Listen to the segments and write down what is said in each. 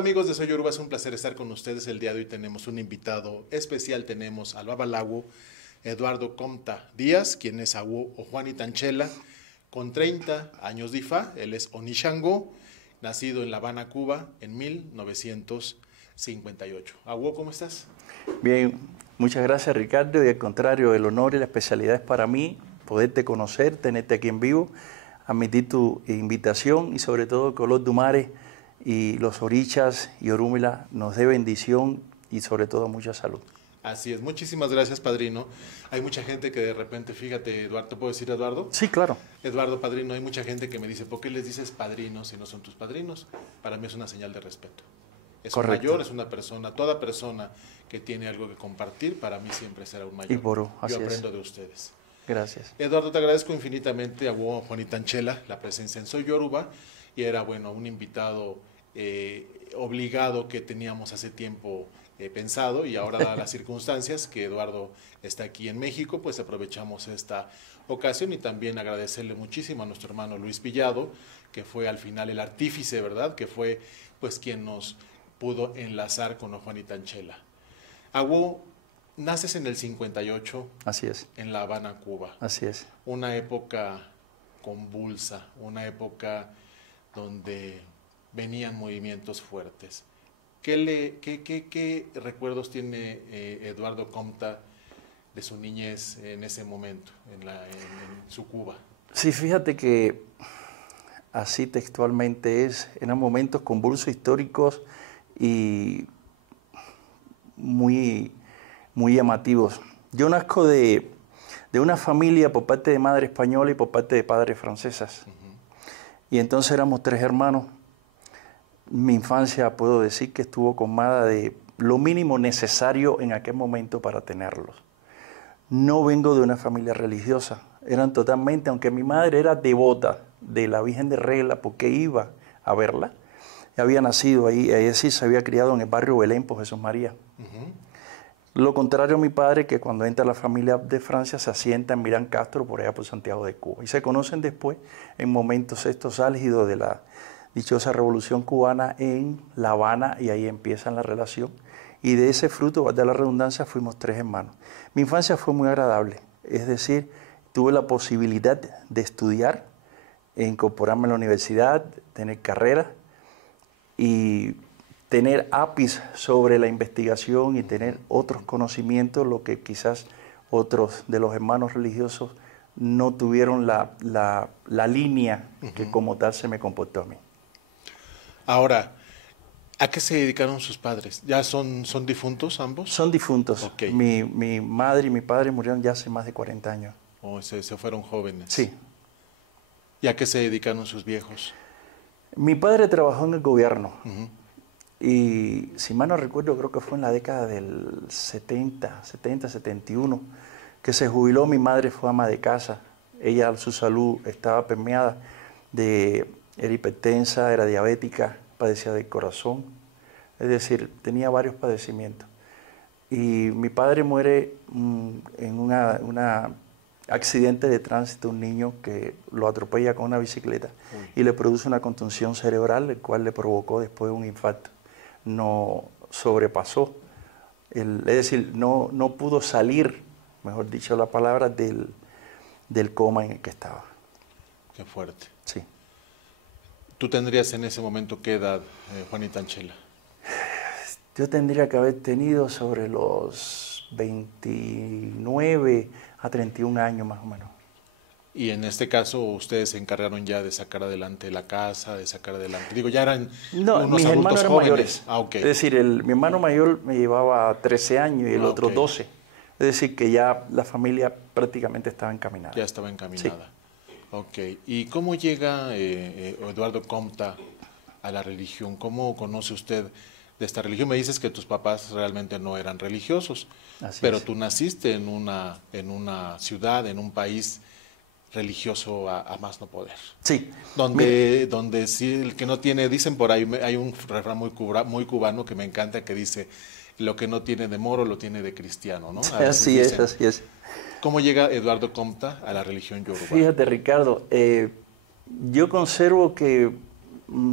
amigos de Soy Yoruba? Es un placer estar con ustedes. El día de hoy tenemos un invitado especial. Tenemos al Babalawo Eduardo Comta Díaz, quien es Awo o Juani Tanchela, con 30 años de IFA. Él es Onishango, nacido en La Habana, Cuba, en 1958. Awo, ¿cómo estás? Bien, muchas gracias, Ricardo, y al contrario, el honor y la especialidad es para mí poderte conocer, tenerte aquí en vivo, admitir tu invitación y sobre todo que los Dumare y los Orichas y Orúmila nos dé bendición y sobre todo mucha salud. Así es, muchísimas gracias, padrino. Hay mucha gente que de repente, fíjate, Eduardo, ¿te puedo decir Eduardo? Sí, claro. Eduardo, padrino, hay mucha gente que me dice, ¿por qué les dices padrinos si no son tus padrinos? Para mí es una señal de respeto. Es correcto. Un mayor, es una persona, toda persona que tiene algo que compartir, para mí siempre será un mayor. Y por así Yo aprendo es. de ustedes. Gracias. Eduardo, te agradezco infinitamente a Juanita Anchela la presencia en Soy Yoruba, y era, bueno, un invitado obligado que teníamos hace tiempo pensado, y ahora dadas las circunstancias que Eduardo está aquí en México, pues aprovechamos esta ocasión y también agradecerle muchísimo a nuestro hermano Luis Pillado, que fue al final el artífice, ¿verdad? Que fue pues quien nos pudo enlazar con Juanita Anchela. Awo, naces en el 58. Así es. En La Habana, Cuba. Así es. Una época convulsa, una época donde venían movimientos fuertes. ¿Qué recuerdos tiene Eduardo Comta de su niñez en ese momento, en su Cuba? Sí, fíjate que así textualmente eran momentos convulsos históricos y muy llamativos. Yo nazco de una familia por parte de madre española y por parte de padres francesas. Y entonces éramos 3 hermanos. Mi infancia puedo decir que estuvo colmada de lo mínimo necesario en aquel momento para tenerlos. No vengo de una familia religiosa. Eran totalmente, aunque mi madre era devota de la Virgen de Regla porque iba a verla, había nacido ahí, ella sí se había criado en el barrio Belén por Jesús María. Lo contrario a mi padre, que cuando entra la familia de Francia se asienta en Milán Castro, por allá por Santiago de Cuba. Y se conocen después en momentos estos álgidos de la dichosa revolución cubana en La Habana, y ahí empieza la relación. Y de ese fruto, valga la redundancia, fuimos 3 hermanos. Mi infancia fue muy agradable, es decir, tuve la posibilidad de estudiar, e incorporarme a la universidad, tener carrera y tener ápice sobre la investigación y tener otros conocimientos, lo que quizás otros de los hermanos religiosos no tuvieron la línea que como tal se me comportó a mí. Ahora, ¿a qué se dedicaron sus padres? ¿Ya son difuntos ambos? Son difuntos. Okay. Mi madre y mi padre murieron ya hace más de 40 años. Oh, se fueron jóvenes. Sí. ¿Y a qué se dedicaron sus viejos? Mi padre trabajó en el gobierno. Y si mal no recuerdo, creo que fue en la década del 70, 71, que se jubiló. Mi madre fue ama de casa. Ella, su salud estaba permeada era hipertensa, era diabética, padecía del corazón. Es decir, tenía varios padecimientos. Y mi padre muere en un accidente de tránsito, un niño que lo atropella con una bicicleta y le produce una contunción cerebral, el cual le provocó después un infarto. No sobrepasó, es decir, no pudo salir, mejor dicho la palabra, del coma en el que estaba. Qué fuerte. Sí. ¿Tú tendrías en ese momento qué edad, Juanita Anchela? Yo tendría que haber tenido sobre los 29 a 31 años más o menos. Y en este caso, ustedes se encargaron ya de sacar adelante la casa, de sacar adelante... Digo, ya eran unos mis hermanos adultos eran jóvenes. Mayores. Ah, okay. Es decir, mi hermano mayor me llevaba 13 años y el otro 12. Es decir, que ya la familia prácticamente estaba encaminada. Ya estaba encaminada. Sí. Ok. ¿Y cómo llega Eduardo Comta a la religión? ¿Cómo conoce usted de esta religión? Me dices que tus papás realmente no eran religiosos, pero tú naciste en una ciudad, en un país religioso a más no poder. Sí. Donde sí, el que no tiene, dicen por ahí, hay un refrán muy cubano que me encanta, que dice, lo que no tiene de moro lo tiene de cristiano, ¿no? Así es. ¿Cómo llega Eduardo Comta a la religión yoruba? Fíjate, Ricardo, yo conservo que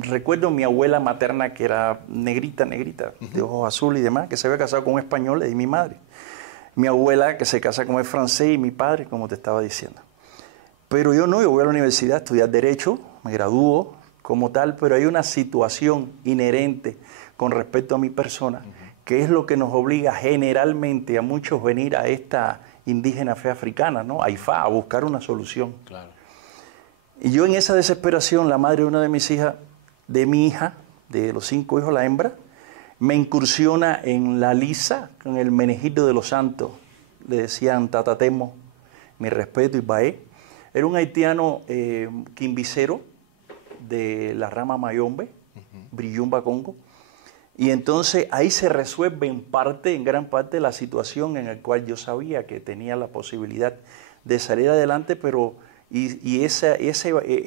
recuerdo mi abuela materna que era negrita, de ojos azules y demás, que se había casado con un español y mi madre. Mi abuela que se casa con el francés y mi padre, como te estaba diciendo. Pero yo no, yo voy a la universidad a estudiar Derecho, me gradúo como tal, pero hay una situación inherente con respecto a mi persona, que es lo que nos obliga generalmente a muchos venir a esta indígena fe africana, ¿no? A IFA, a buscar una solución. Claro. Y yo en esa desesperación, la madre de una de mis hijas, de mi hija, de los 5 hijos, la hembra, me incursiona en la lisa, con el menejito de los santos. Le decían tatatemo, mi respeto, y baé. Era un haitiano quimbicero de la rama Mayombe, Brillumba Congo. Y entonces ahí se resuelve en gran parte, la situación en la cual yo sabía que tenía la posibilidad de salir adelante, pero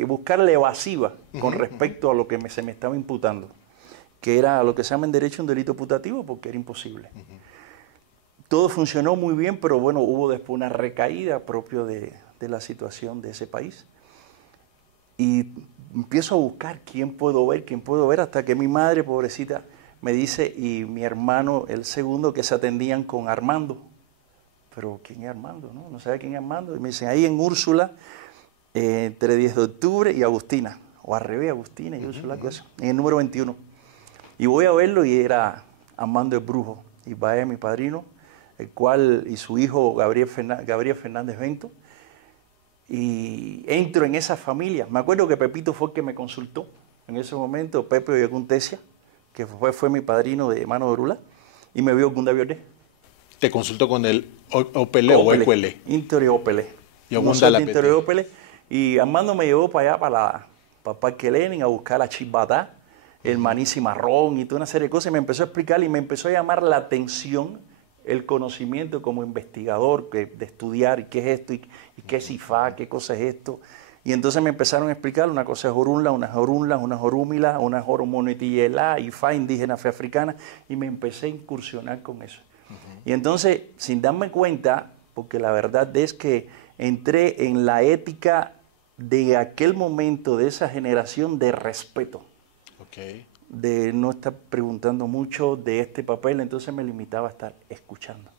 buscar la evasiva con respecto a lo que se me estaba imputando, que era lo que se llama en derecho un delito putativo, porque era imposible. Todo funcionó muy bien, pero bueno, hubo después una recaída propio de la situación de ese país. Y empiezo a buscar quién puedo ver, hasta que mi madre, pobrecita, me dice, y mi hermano, el segundo, que se atendían con Armando. Pero ¿quién es Armando? No sabe quién es Armando. Y me dicen, ahí en Úrsula, entre 10 de octubre y Agustina, o al revés, Agustina y Úrsula, en el número 21. Y voy a verlo y era Armando el Brujo, y va mi padrino, el cual, y su hijo Gabriel Fernández Bento, y entro en esa familia. Me acuerdo que Pepito fue el que me consultó en ese momento, Pepe Oyaguntesia, que fue mi padrino de Mano de Orula, y me vio Gunda Viordé. ¿Te consultó con el Opele o Ecuele? Interior Opele. Y Armando me llevó para allá, para Parque Lenin, a buscar la chibata, el maní cimarrón y toda una serie de cosas, y me empezó a explicar y me empezó a llamar la atención el conocimiento como investigador de estudiar qué es esto y qué es IFA, qué cosa es esto. Y entonces me empezaron a explicar, una cosa es jorunla, una jorúmila, una joromonetiyelá, IFA, indígena fe africana, y me empecé a incursionar con eso. Y entonces, sin darme cuenta, porque la verdad es que entré en la ética de aquel momento, de esa generación de respeto. De no estar preguntando mucho de este papel, entonces me limitaba a estar escuchando.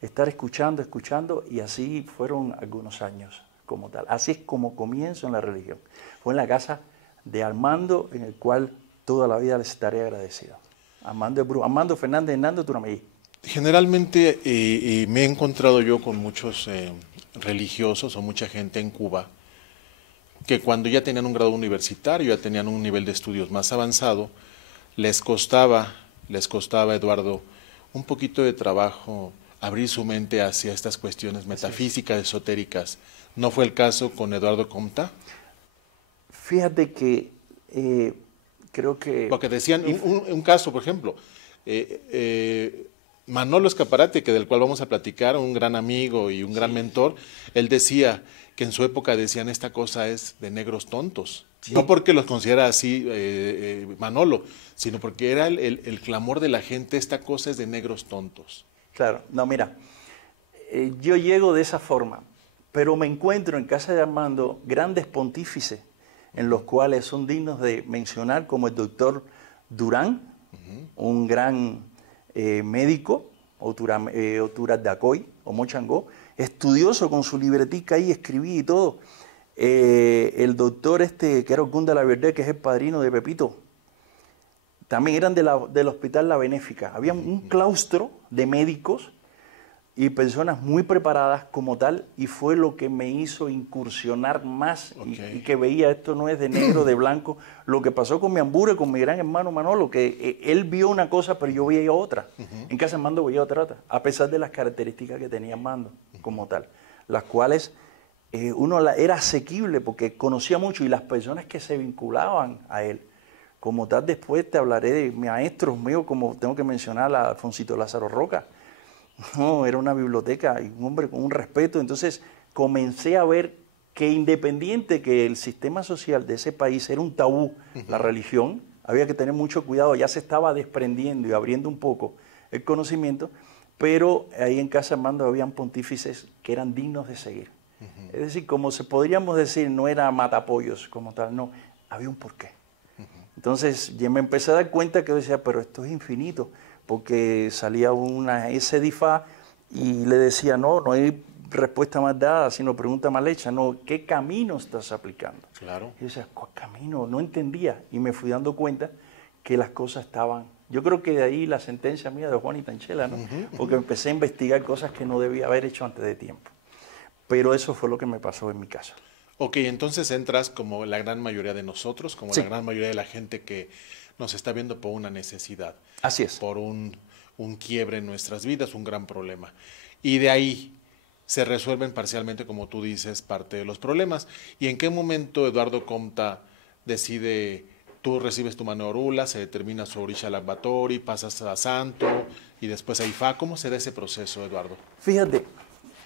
Escuchando, y así fueron algunos años como tal. Así es como comienzo en la religión. Fue en la casa de Armando, en el cual toda la vida les estaré agradecido. Armando Fernández Hernando Turamellí. Generalmente me he encontrado yo con muchos religiosos o mucha gente en Cuba que cuando ya tenían un grado universitario, ya tenían un nivel de estudios más avanzado, les costaba, Eduardo, un poquito de trabajo abrir su mente hacia estas cuestiones metafísicas, esotéricas. ¿No fue el caso con Eduardo Comta? Fíjate que creo que... Porque decían, un caso, por ejemplo, Manolo Escaparate, que del cual vamos a platicar, un gran amigo y un gran mentor, él decía que en su época decían esta cosa es de negros tontos. Sí. No porque los considera así Manolo, sino porque era el clamor de la gente, esta cosa es de negros tontos. Claro, no, mira, yo llego de esa forma, pero me encuentro en casa de Armando grandes pontífices en los cuales son dignos de mencionar, como el doctor Durán, un gran médico, Oturat Dacoy, o Mochangó, estudioso con su libretica ahí, escribí y todo. El doctor que era Gunda La Verde, que es el padrino de Pepito, también eran del Hospital La Benéfica. Había un claustro de médicos y personas muy preparadas como tal, y fue lo que me hizo incursionar más y que veía esto no es de negro, de blanco. Lo que pasó con mi Ambure, con mi gran hermano Manolo, que él vio una cosa, pero yo veía otra. En casa de Armando veía otra, a pesar de las características que tenía Armando como tal, las cuales era asequible porque conocía mucho, y las personas que se vinculaban a él como tal. Después te hablaré de maestros míos, como tengo que mencionar a Alfonsito Lázaro Roca. No, era una biblioteca y un hombre con un respeto. Entonces comencé a ver que independiente que el sistema social de ese país era un tabú, la religión, había que tener mucho cuidado, ya se estaba desprendiendo y abriendo un poco el conocimiento, pero ahí en casa Armando habían pontífices que eran dignos de seguir. Es decir, como podríamos decir, no era matapollos como tal, no, había un porqué. Entonces ya me empecé a dar cuenta que yo decía, pero esto es infinito, porque salía una ese DIFA y le decía, no, no hay respuesta más dada, sino pregunta mal hecha, no, ¿qué camino estás aplicando? Claro. Y yo decía, ¿cuál camino? No entendía y me fui dando cuenta que las cosas estaban... Yo creo que de ahí la sentencia mía de Juan y Tanchela, ¿no? Porque empecé a investigar cosas que no debía haber hecho antes de tiempo. Pero eso fue lo que me pasó en mi caso. Ok, entonces entras como la gran mayoría de nosotros, como Sí. la gran mayoría de la gente que nos está viendo por una necesidad. Así es. Por un quiebre en nuestras vidas, un gran problema. Y de ahí se resuelven parcialmente, como tú dices, parte de los problemas. ¿Y en qué momento Eduardo Comta decide, tú recibes tu mano orula, se determina su orisha Lakbatori, pasas a santo y después a Ifá? ¿Cómo se da ese proceso, Eduardo? Fíjate,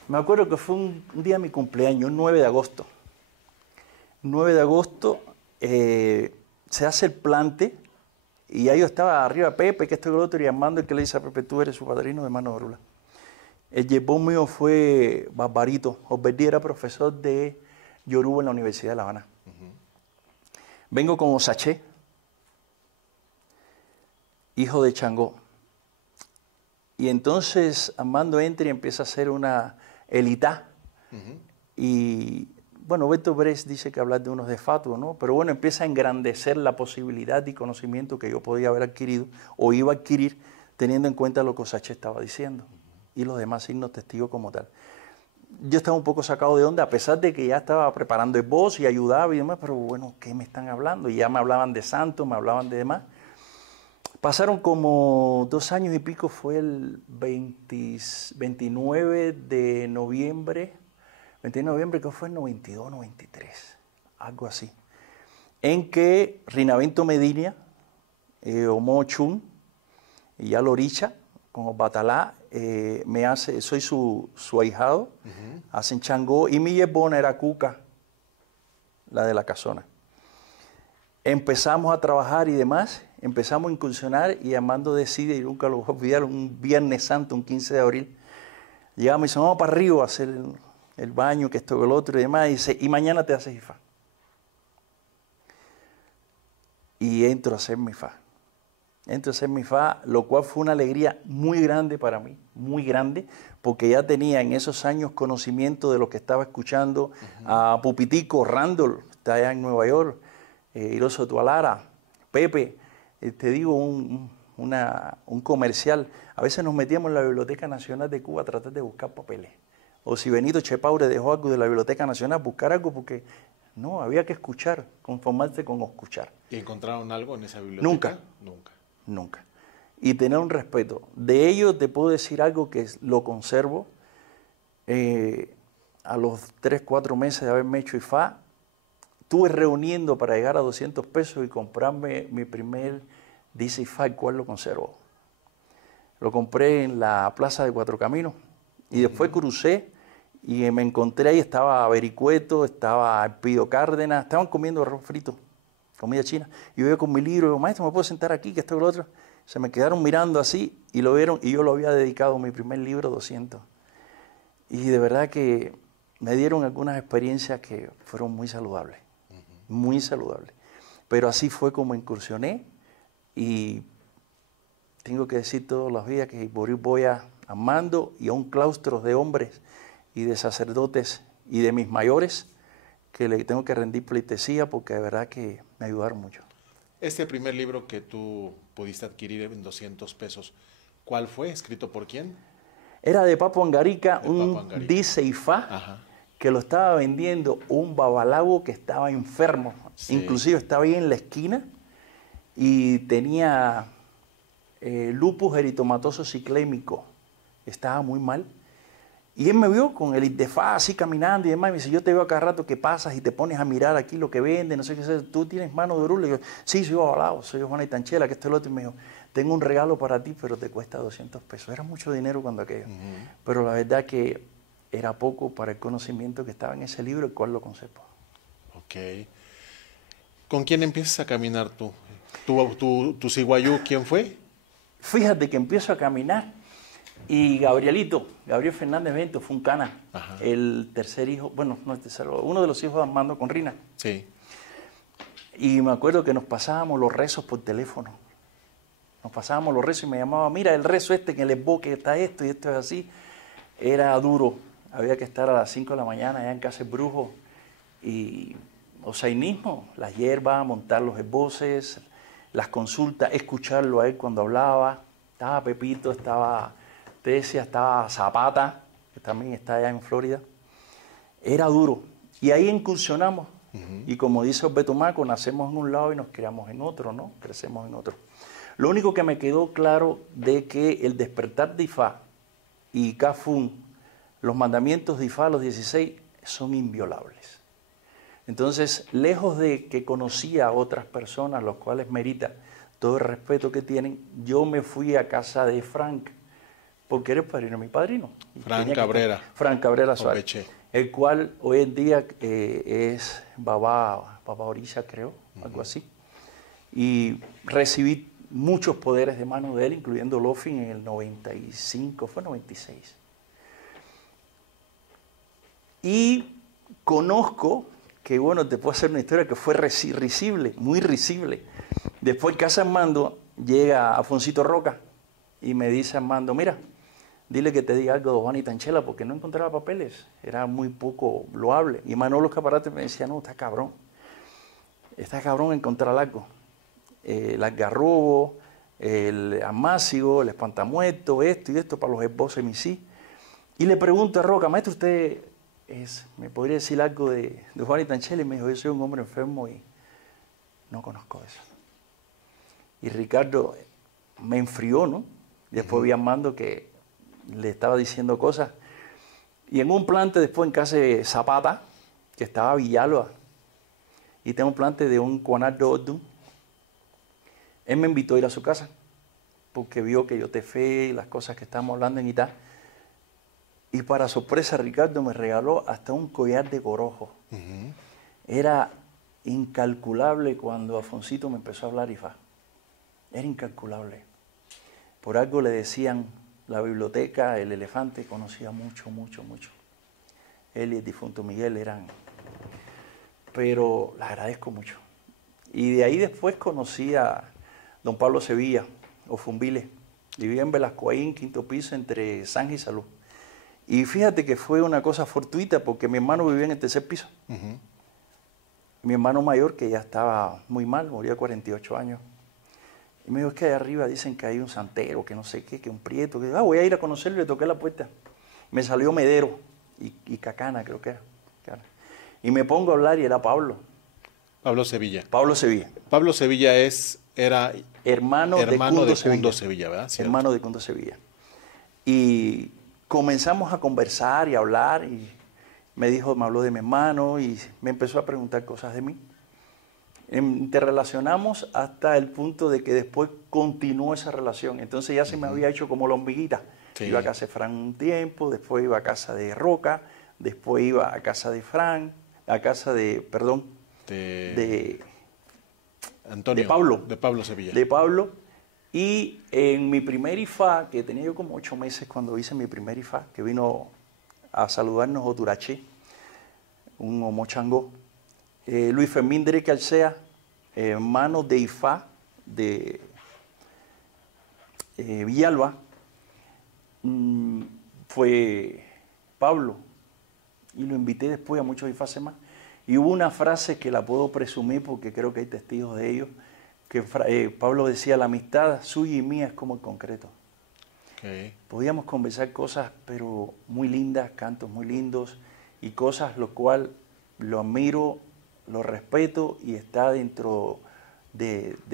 me acuerdo que fue un día de mi cumpleaños, un 9 de agosto. 9 de agosto se hace el plante y ya yo estaba arriba, Pepe, que esto y lo otro, y Armando, el que le dice a Pepe, tú eres su padrino de mano orula. El yepón mío fue Barbarito. Osberdi era profesor de Yoruba en la Universidad de La Habana. Vengo con Osaché, hijo de Changó. Y entonces Armando entra y empieza a hacer una elitá. Y bueno, Beto Brés dice que hablar de unos de fatuo, ¿no? Pero bueno, empieza a engrandecer la posibilidad y conocimiento que yo podía haber adquirido o iba a adquirir teniendo en cuenta lo que Osaché estaba diciendo y los demás signos testigos como tal. Yo estaba un poco sacado de onda, a pesar de que ya estaba preparando el voz y ayudaba y demás, pero bueno, ¿qué me están hablando? Y ya me hablaban de santos, me hablaban de demás. Pasaron como 2 años y pico, fue el 29 de noviembre, 29 de noviembre, que fue el 92, 93, algo así, en que Rinavento Medina, Omo Chun y ya Loricha, con Batalá, soy su ahijado, hacen Changó, y mi yebona era Cuca, la de la casona. Empezamos a trabajar y demás, empezamos a incursionar y Armando decide, y nunca lo voy a olvidar, un Viernes Santo, un 15 de abril, llegamos y dice, vamos para arriba a hacer el baño, que esto, que el otro y demás, y dice, y mañana te haces Ifá. Y entro a hacer mi Ifá. Entro a hacer mi Ifá, lo cual fue una alegría muy grande para mí, muy grande, porque ya tenía en esos años conocimiento de lo que estaba escuchando a Pupitico, Randall, está allá en Nueva York, Hiroso Tualara, Pepe, te digo, un comercial. A veces nos metíamos en la Biblioteca Nacional de Cuba a tratar de buscar papeles. O si Benito Chepaure dejó algo de la Biblioteca Nacional, buscar algo porque no, había que escuchar, conformarse con escuchar. ¿Y encontraron algo en esa biblioteca? Nunca. Nunca. Nunca. Y tener un respeto. De ello te puedo decir algo que lo conservo. A los 3, 4 meses de haberme hecho Ifá, estuve reuniendo para llegar a 200 pesos y comprarme mi primer dice Ifá, el cual lo conservo. Lo compré en la Plaza de Cuatro Caminos y después crucé y me encontré ahí, estaba Vericueto, estaba Alpido Cárdenas, estaban comiendo arroz frito, comida china. Y yo iba con mi libro y digo, maestro, ¿me puedo sentar aquí? Que esto y lo otro. Se me quedaron mirando así y lo vieron y yo lo había dedicado a mi primer libro, 200. Y de verdad que me dieron algunas experiencias que fueron muy saludables, muy saludables. Pero así fue como incursioné y tengo que decir todos los días que voy a Armando y a un claustro de hombres y de sacerdotes y de mis mayores que le tengo que rendir pleitesía porque de verdad que me ayudaron mucho. Este primer libro que tú pudiste adquirir en 200 pesos, ¿cuál fue? ¿Escrito por quién? Era de Papo Angarica, un Papo Angarica. dice Ifá, que lo estaba vendiendo un babalago que estaba enfermo. Sí. Inclusive estaba ahí en la esquina y tenía lupus eritomatoso ciclémico. Estaba muy mal. Y él me vio con el Ifá así caminando y demás. Y me dice, yo te veo cada rato que pasas y te pones a mirar aquí lo que vende, no sé qué es. ¿Tú tienes mano de orula? Y yo, sí, soy babalao, soy Juana y Tanchela, que esto es lo otro. Y me dijo, tengo un regalo para ti, pero te cuesta 200 pesos. Era mucho dinero cuando aquello. Pero la verdad que era poco para el conocimiento que estaba en ese libro, el cual lo conservo. Ok. ¿Con quién empiezas a caminar tú? ¿Tu ciguayú quién fue? Fíjate que empiezo a caminar y Gabriel Fernández Bento, Funcana, el tercer hijo, bueno, no el tercero, uno de los hijos de Armando con Rina. Sí. Y me acuerdo que nos pasábamos los rezos por teléfono. Nos pasábamos los rezos y me llamaba, mira, el rezo este en el esboque está esto y esto es así. Era duro. Había que estar a las 5 de la mañana allá en casa del brujo. Y, o sea, ahí mismo, las hierbas, montar los esboces, las consultas, escucharlo a él cuando hablaba. Estaba Pepito, estaba Tesia, estaba Zapata, que también está allá en Florida. Era duro. Y ahí incursionamos. Y como dice Betumaco, nacemos en un lado y nos criamos en otro, ¿no? Crecemos en otro. Lo único que me quedó claro de que el despertar de Ifá y Kafun, los mandamientos de Ifá, los 16, son inviolables. Entonces, lejos de que conocía a otras personas, los cuales merita todo el respeto que tienen, yo me fui a casa de Frank, porque era el padrino de mi padrino. Frank Cabrera. Frank Cabrera Suárez. Oveche. El cual hoy en día es Baba Orisha, creo, algo así. Y recibí muchos poderes de mano de él, incluyendo Lofin en el 95, fue 96. Y conozco que, bueno, te puedo hacer una historia que fue risible, muy risible. Después en casa Armando llega Afoncito Roca y me dice Armando, mira, dile que te diga algo de Juanita Anchela porque no encontraba papeles, era muy poco loable. Y Manolo Escaparate me decía, no, está cabrón encontrar algo. El algarrobo, el amácigo, el espantamuerto, esto y esto para los esposos y sí. Y le pregunto a Roca, maestro, ¿usted me podría decir algo de Juanita Anchela? Y me dijo, yo soy un hombre enfermo y no conozco eso. Y Ricardo me enfrió, ¿no? Después vi a Armando que le estaba diciendo cosas. Y en un plante después en casa de Zapata, que estaba Villalba, y tengo un plante de un Cuanardo Ordun, él me invitó a ir a su casa, porque vio que yo te fe y las cosas que estábamos hablando en Itá. Y para sorpresa, Ricardo me regaló hasta un collar de corojo. Era incalculable cuando Afoncito me empezó a hablar Ifá. Era incalculable. Por algo le decían, la biblioteca, el elefante, conocía mucho. Él y el difunto Miguel eran... Pero le agradezco mucho. Y de ahí después conocí a don Pablo Sevilla, o Fumbile. Vivía en Velascoaín, quinto piso, entre Sanja y Salud. Y fíjate que fue una cosa fortuita, porque mi hermano vivía en el tercer piso. Mi hermano mayor, que ya estaba muy mal, murió a 48 años. Y me dijo, es que allá arriba dicen que hay un santero, que no sé qué, que un prieto. Que, voy a ir a conocerlo, le toqué la puerta. Me salió Medero y Cacana, creo que era. Y me pongo a hablar y era Pablo. Pablo Sevilla. Pablo Sevilla. Pablo Sevilla era hermano de Cundo Sevilla, ¿verdad? ¿Cierto? Hermano de Cundo Sevilla. Y comenzamos a conversar y a hablar y me habló de mi hermano y me empezó a preguntar cosas de mí. Interrelacionamos hasta el punto de que después continuó esa relación. Entonces ya se me había hecho como la hormiguita. Sí. Iba a casa de Fran un tiempo, después iba a casa de Roca, después iba a casa de Fran, a casa de Antonio, de Pablo. De Pablo Sevilla. De Pablo. Y en mi primer Ifá, que tenía yo como 8 meses cuando hice mi primer Ifá, que vino a saludarnos Oturaché, un homochangó, Luis Fermín Derek Alcea, hermano de Ifá de Villalba, fue Pablo. Y lo invité después a muchos Ifás más. Y hubo una frase que la puedo presumir porque creo que hay testigos de ello, que Pablo decía, la amistad suya y mía es como el concreto. Okay. Podíamos conversar cosas, pero muy lindas, cantos muy lindos, y cosas lo cual lo admiro, lo respeto y está dentro del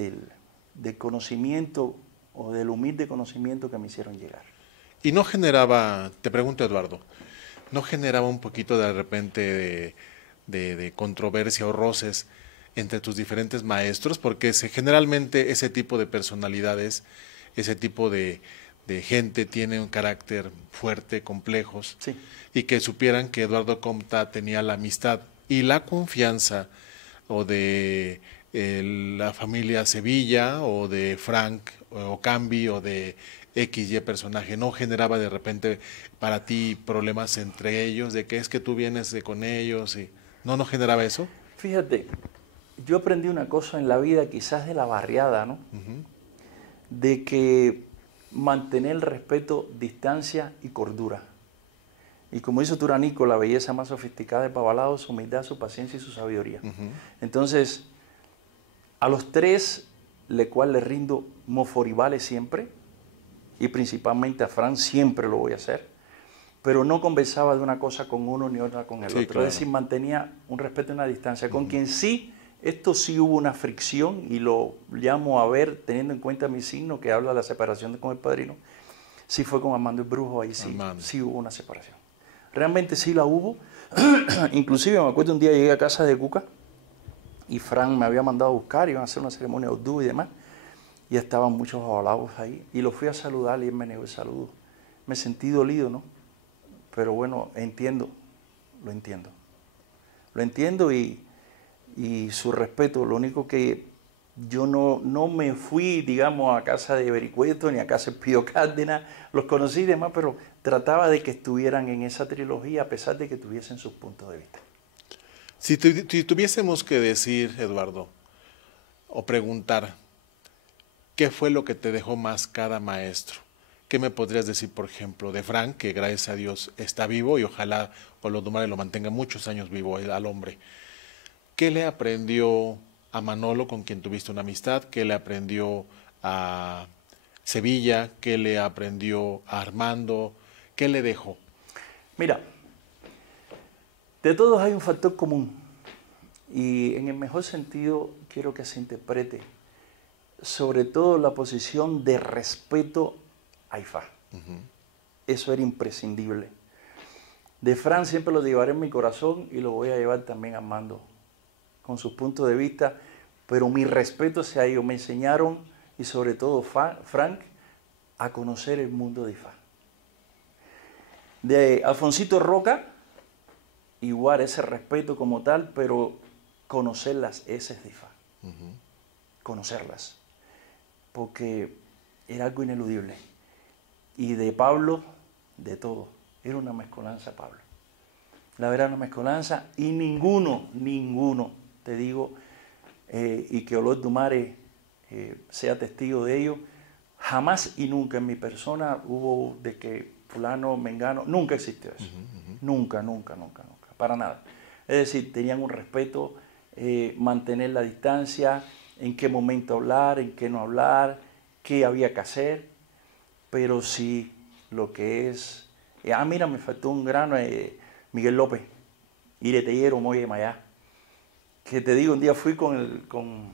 conocimiento o del humilde conocimiento que me hicieron llegar. Y no generaba, te pregunto Eduardo, ¿no generaba un poquito de repente de controversia o roces entre tus diferentes maestros? Porque generalmente ese tipo de personalidades, ese tipo de gente tiene un carácter fuerte, complejos, sí. Y que supieran que Eduardo Comta tenía la amistad y la confianza o de la familia Sevilla o de Frank o Cambi o de XY personaje, ¿no generaba de repente para ti problemas entre ellos, de que es que tú vienes con ellos y no generaba eso? Fíjate, yo aprendí una cosa en la vida, quizás de la barriada, ¿no? De que mantener el respeto, distancia y cordura. Y como hizo Turanico, la belleza más sofisticada de Pavalao, su humildad, su paciencia y su sabiduría. Entonces, a los tres, le cual le rindo moforibales siempre, y principalmente a Fran siempre lo voy a hacer, pero no conversaba de una cosa con uno ni otra con el otro. Claro. Es decir, mantenía un respeto y una distancia. Con quien sí, esto sí hubo una fricción, y lo llamo a ver, teniendo en cuenta mi signo, que habla de la separación con el padrino, sí fue con Armando el Brujo, ahí sí, sí hubo una separación. Realmente sí la hubo. Inclusive me acuerdo un día llegué a casa de Cuca, y Fran me había mandado a buscar, iban a hacer una ceremonia udú y demás, y estaban muchos abalabos ahí, y lo fui a saludar y él me negó el saludo. Me sentí dolido, ¿no? Pero bueno, entiendo, lo entiendo. Lo entiendo y su respeto. Lo único que yo no me fui, digamos, a casa de Vericueto ni a casa de Pío Cárdenas, los conocí y demás, pero trataba de que estuvieran en esa trilogía a pesar de que tuviesen sus puntos de vista. Si tuviésemos que decir, Eduardo, o preguntar, ¿qué fue lo que te dejó más cada maestro? ¿Qué me podrías decir, por ejemplo, de Frank, que gracias a Dios está vivo y ojalá Olodumare lo mantenga muchos años vivo al hombre? ¿Qué le aprendió a Manolo, con quien tuviste una amistad? ¿Qué le aprendió a Sevilla? ¿Qué le aprendió a Armando? ¿Qué le dejó? Mira, de todos hay un factor común, y en el mejor sentido quiero que se interprete, sobre todo la posición de respeto a Ifá. Eso era imprescindible. De Fran siempre lo llevaré en mi corazón y lo voy a llevar también a Armando, con sus puntos de vista, pero mi respeto hacia ellos. Me enseñaron, y sobre todo Frank, a conocer el mundo de Ifá. De Alfonsito Roca, igual ese respeto como tal, pero conocer las eses de Ifá. Conocerlas, porque era algo ineludible. Y de Pablo, de todo. Era una mezcolanza, Pablo. La verdad, una mezcolanza, y ninguno, te digo, y que Olodumare sea testigo de ello, jamás y nunca en mi persona hubo de que fulano, mengano, nunca existió eso. Nunca, para nada. Es decir, tenían un respeto, mantener la distancia, en qué momento hablar, en qué no hablar, qué había que hacer, pero sí lo que es... mira, me faltó un grano, Miguel López, Ireteyero, Moye Mayá, que te digo, un día fui con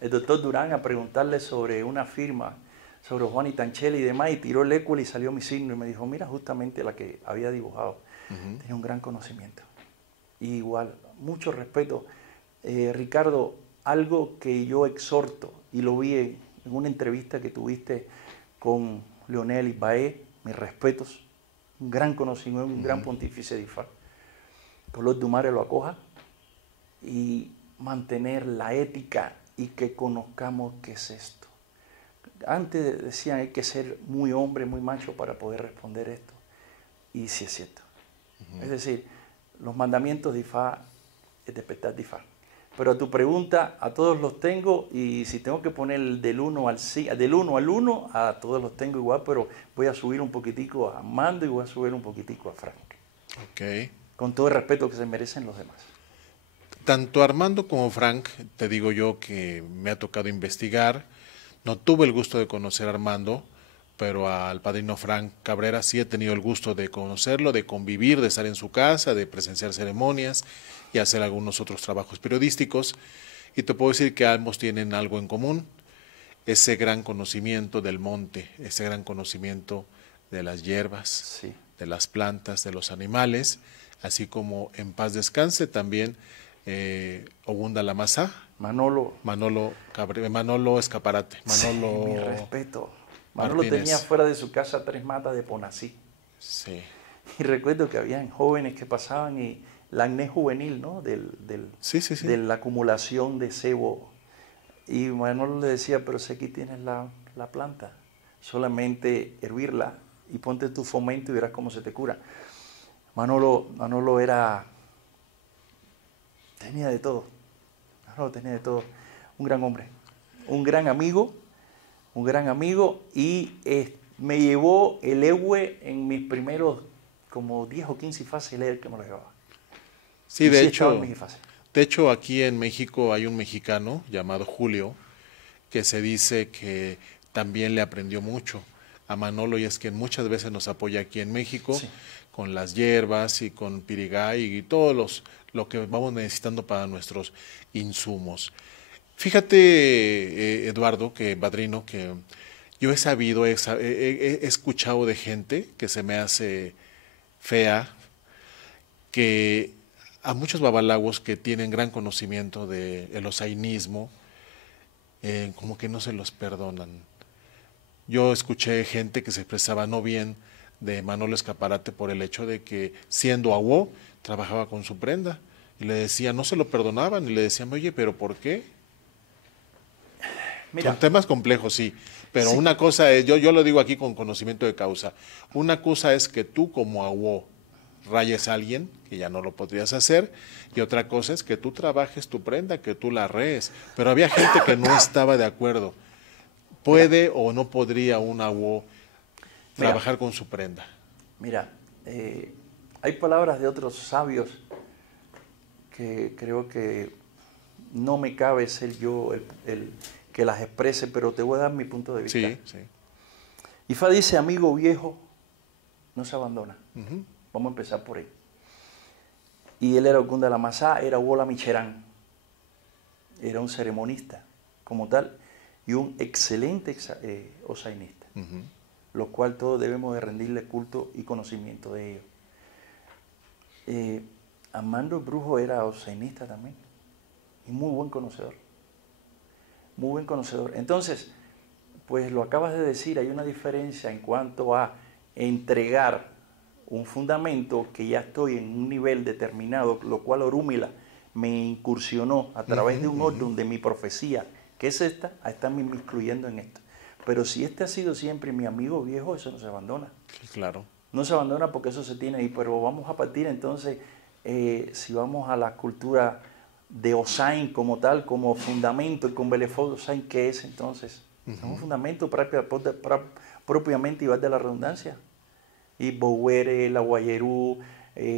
el doctor Durán a preguntarle sobre una firma, sobre Juan y Tanchela y demás, y tiró el écuel y salió mi signo, y me dijo, mira, justamente la que había dibujado. Tenía un gran conocimiento. Y igual, mucho respeto. Ricardo, algo que yo exhorto, y lo vi en una entrevista que tuviste con Leonel Baé, mis respetos, un gran conocimiento, un gran pontífice de Ifá, que Olodumare lo acoja, y mantener la ética y que conozcamos qué es esto. Antes decían hay que ser muy hombre, muy macho para poder responder esto, y sí es cierto. Es decir, los mandamientos de Ifá es despertar de Ifá. Pero a tu pregunta, a todos los tengo, y si tengo que poner del 1 al 1, a todos los tengo igual, pero voy a subir un poquitico a Armando y voy a subir un poquitico a Frank. Okay. Con todo el respeto que se merecen los demás. Tanto Armando como Frank, te digo yo que me ha tocado investigar. No tuve el gusto de conocer a Armando, pero al padrino Frank Cabrera sí he tenido el gusto de conocerlo, de convivir, de estar en su casa, de presenciar ceremonias y hacer algunos otros trabajos periodísticos. Y te puedo decir que ambos tienen algo en común, ese gran conocimiento del monte, ese gran conocimiento de las hierbas, Sí. de las plantas, de los animales, así como en paz descanse también Ogunda Lamazá, Manolo Escaparate, Manolo, sí, mi respeto. Manolo Martínez. Tenía fuera de su casa 3 matas de Ponací. Sí. Y recuerdo que habían jóvenes que pasaban y la acné juvenil, ¿no? Sí. De la acumulación de sebo. Y Manolo le decía, pero si aquí tienes la planta, solamente hervirla y ponte tu fomento y verás cómo se te cura. Manolo tenía de todo. no, tenía de todo. Un gran hombre, un gran amigo, y me llevó el EWE en mis primeros como 10 o 15 fases, él era el que me lo llevaba. Sí, Y sí estaba en mis fases. de hecho aquí en México hay un mexicano llamado Julio que se dice que también le aprendió mucho a Manolo y es quien muchas veces nos apoya aquí en México Sí. con las hierbas y con pirigay y todos lo que vamos necesitando para nuestros insumos. Fíjate, Eduardo, que Padrino, que yo he sabido, he escuchado de gente que se me hace fea, que a muchos babalawos que tienen gran conocimiento del osainismo, como que no se los perdonan. Yo escuché gente que se expresaba no bien de Manolo Escaparate por el hecho de que siendo aguó trabajaba con su prenda y le decía, no se lo perdonaban y le decían, oye, pero ¿por qué? Mira, Son temas complejos, sí, pero sí, una cosa es, yo lo digo aquí con conocimiento de causa, una cosa es que tú como aguó rayes a alguien, que ya no lo podrías hacer, y otra cosa es que tú trabajes tu prenda, que tú la arrees, pero había gente que no estaba de acuerdo. mira, ¿Puede o no podría un aguó mira, trabajar con su prenda? mira, hay palabras de otros sabios que creo que no me cabe ser yo el que las exprese, pero te voy a dar mi punto de vista. Sí, sí. Ifá dice, amigo viejo, no se abandona. Ujú. Vamos a empezar por ahí. Y él era Ogunda la Masá, era Wola Micherán. Era un ceremonista como tal y un excelente osainista, Ujú. lo cual todos debemos de rendirle culto y conocimiento de ello. Armando el Brujo era osainista también y muy buen conocedor. Muy buen conocedor. Entonces, pues lo acabas de decir, hay una diferencia en cuanto a entregar un fundamento que ya estoy en un nivel determinado, lo cual Orúmila me incursionó a través de un orden de mi profecía, que es esta, a estarme incluyendo en esto. Pero si este ha sido siempre mi amigo viejo, eso no se abandona. Sí, claro. No se abandona porque eso se tiene ahí, pero vamos a partir entonces, si vamos a la cultura de Osain como tal, como fundamento, el Conbelefo de Osain, ¿qué es entonces? Es un fundamento propiamente, y va de la redundancia. Y Bouere, la Guayerú,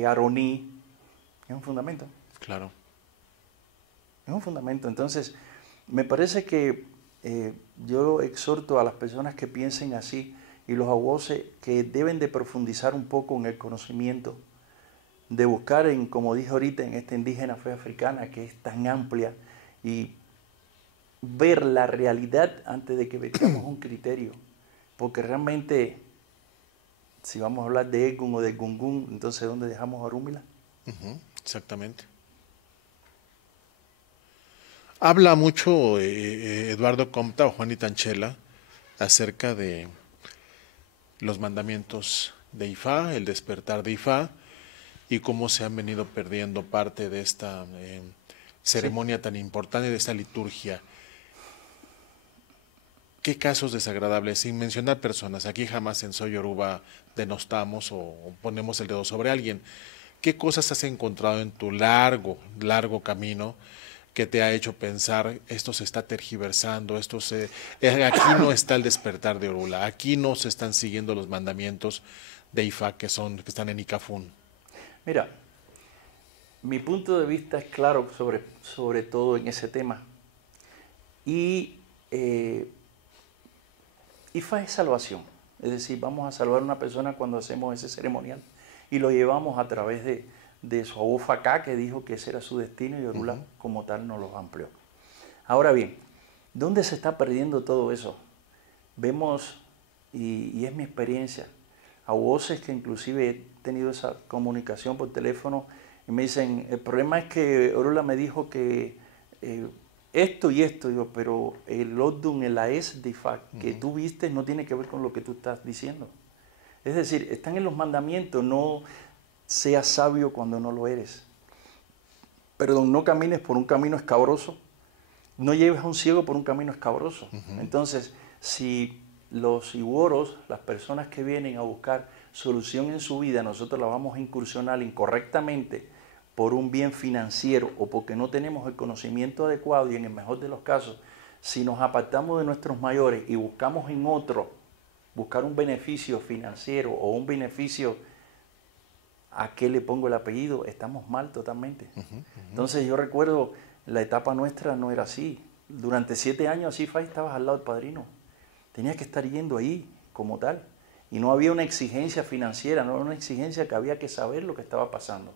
Aroní, es un fundamento. Claro. Es un fundamento. Entonces, me parece que yo exhorto a las personas que piensen así y los aguoses que deben de profundizar un poco en el conocimiento, de buscar en, como dije ahorita, en esta indígena fe africana que es tan amplia y ver la realidad antes de que metamos un criterio. Porque realmente, si vamos a hablar de Egun o de Gungun, entonces ¿dónde dejamos a Orúmila? Ujú. Exactamente. Habla mucho Eduardo Comta o Juanita Anchela acerca de los mandamientos de Ifá, el despertar de Ifá y cómo se han venido perdiendo parte de esta ceremonia tan importante, de esta liturgia. ¿Qué casos desagradables? Sin mencionar personas, aquí jamás en Soy Yoruba denostamos o ponemos el dedo sobre alguien. ¿Qué cosas has encontrado en tu largo, largo camino que te ha hecho pensar, esto se está tergiversando, aquí no está el despertar de Orula, aquí no se están siguiendo los mandamientos de Ifá que están en Icafún? Mira, mi punto de vista es claro sobre todo en ese tema. Y Ifá es salvación. Es decir, vamos a salvar a una persona cuando hacemos ese ceremonial y lo llevamos a través de su Abufacá, que dijo que ese era su destino y Orula como tal nos lo amplió. Ahora bien, ¿dónde se está perdiendo todo eso? Vemos, y es mi experiencia, a voces que inclusive he tenido esa comunicación por teléfono y me dicen, el problema es que Orula me dijo que esto y esto, digo, pero el Odun, el AES de Ifá que tú viste no tiene que ver con lo que tú estás diciendo. Es decir, están en los mandamientos, no seas sabio cuando no lo eres. Perdón, no camines por un camino escabroso, no lleves a un ciego por un camino escabroso. Entonces, si los iguoros, las personas que vienen a buscar solución en su vida, nosotros la vamos a incursionar incorrectamente por un bien financiero o porque no tenemos el conocimiento adecuado, y en el mejor de los casos, si nos apartamos de nuestros mayores y buscamos en otro, buscar un beneficio financiero o un beneficio, ¿a qué le pongo el apellido? Estamos mal totalmente. Entonces yo recuerdo, la etapa nuestra no era así. Durante 7 años así fue, estabas al lado del padrino. Tenías que estar yendo ahí como tal. Y no había una exigencia financiera, no era una exigencia que había que saber lo que estaba pasando.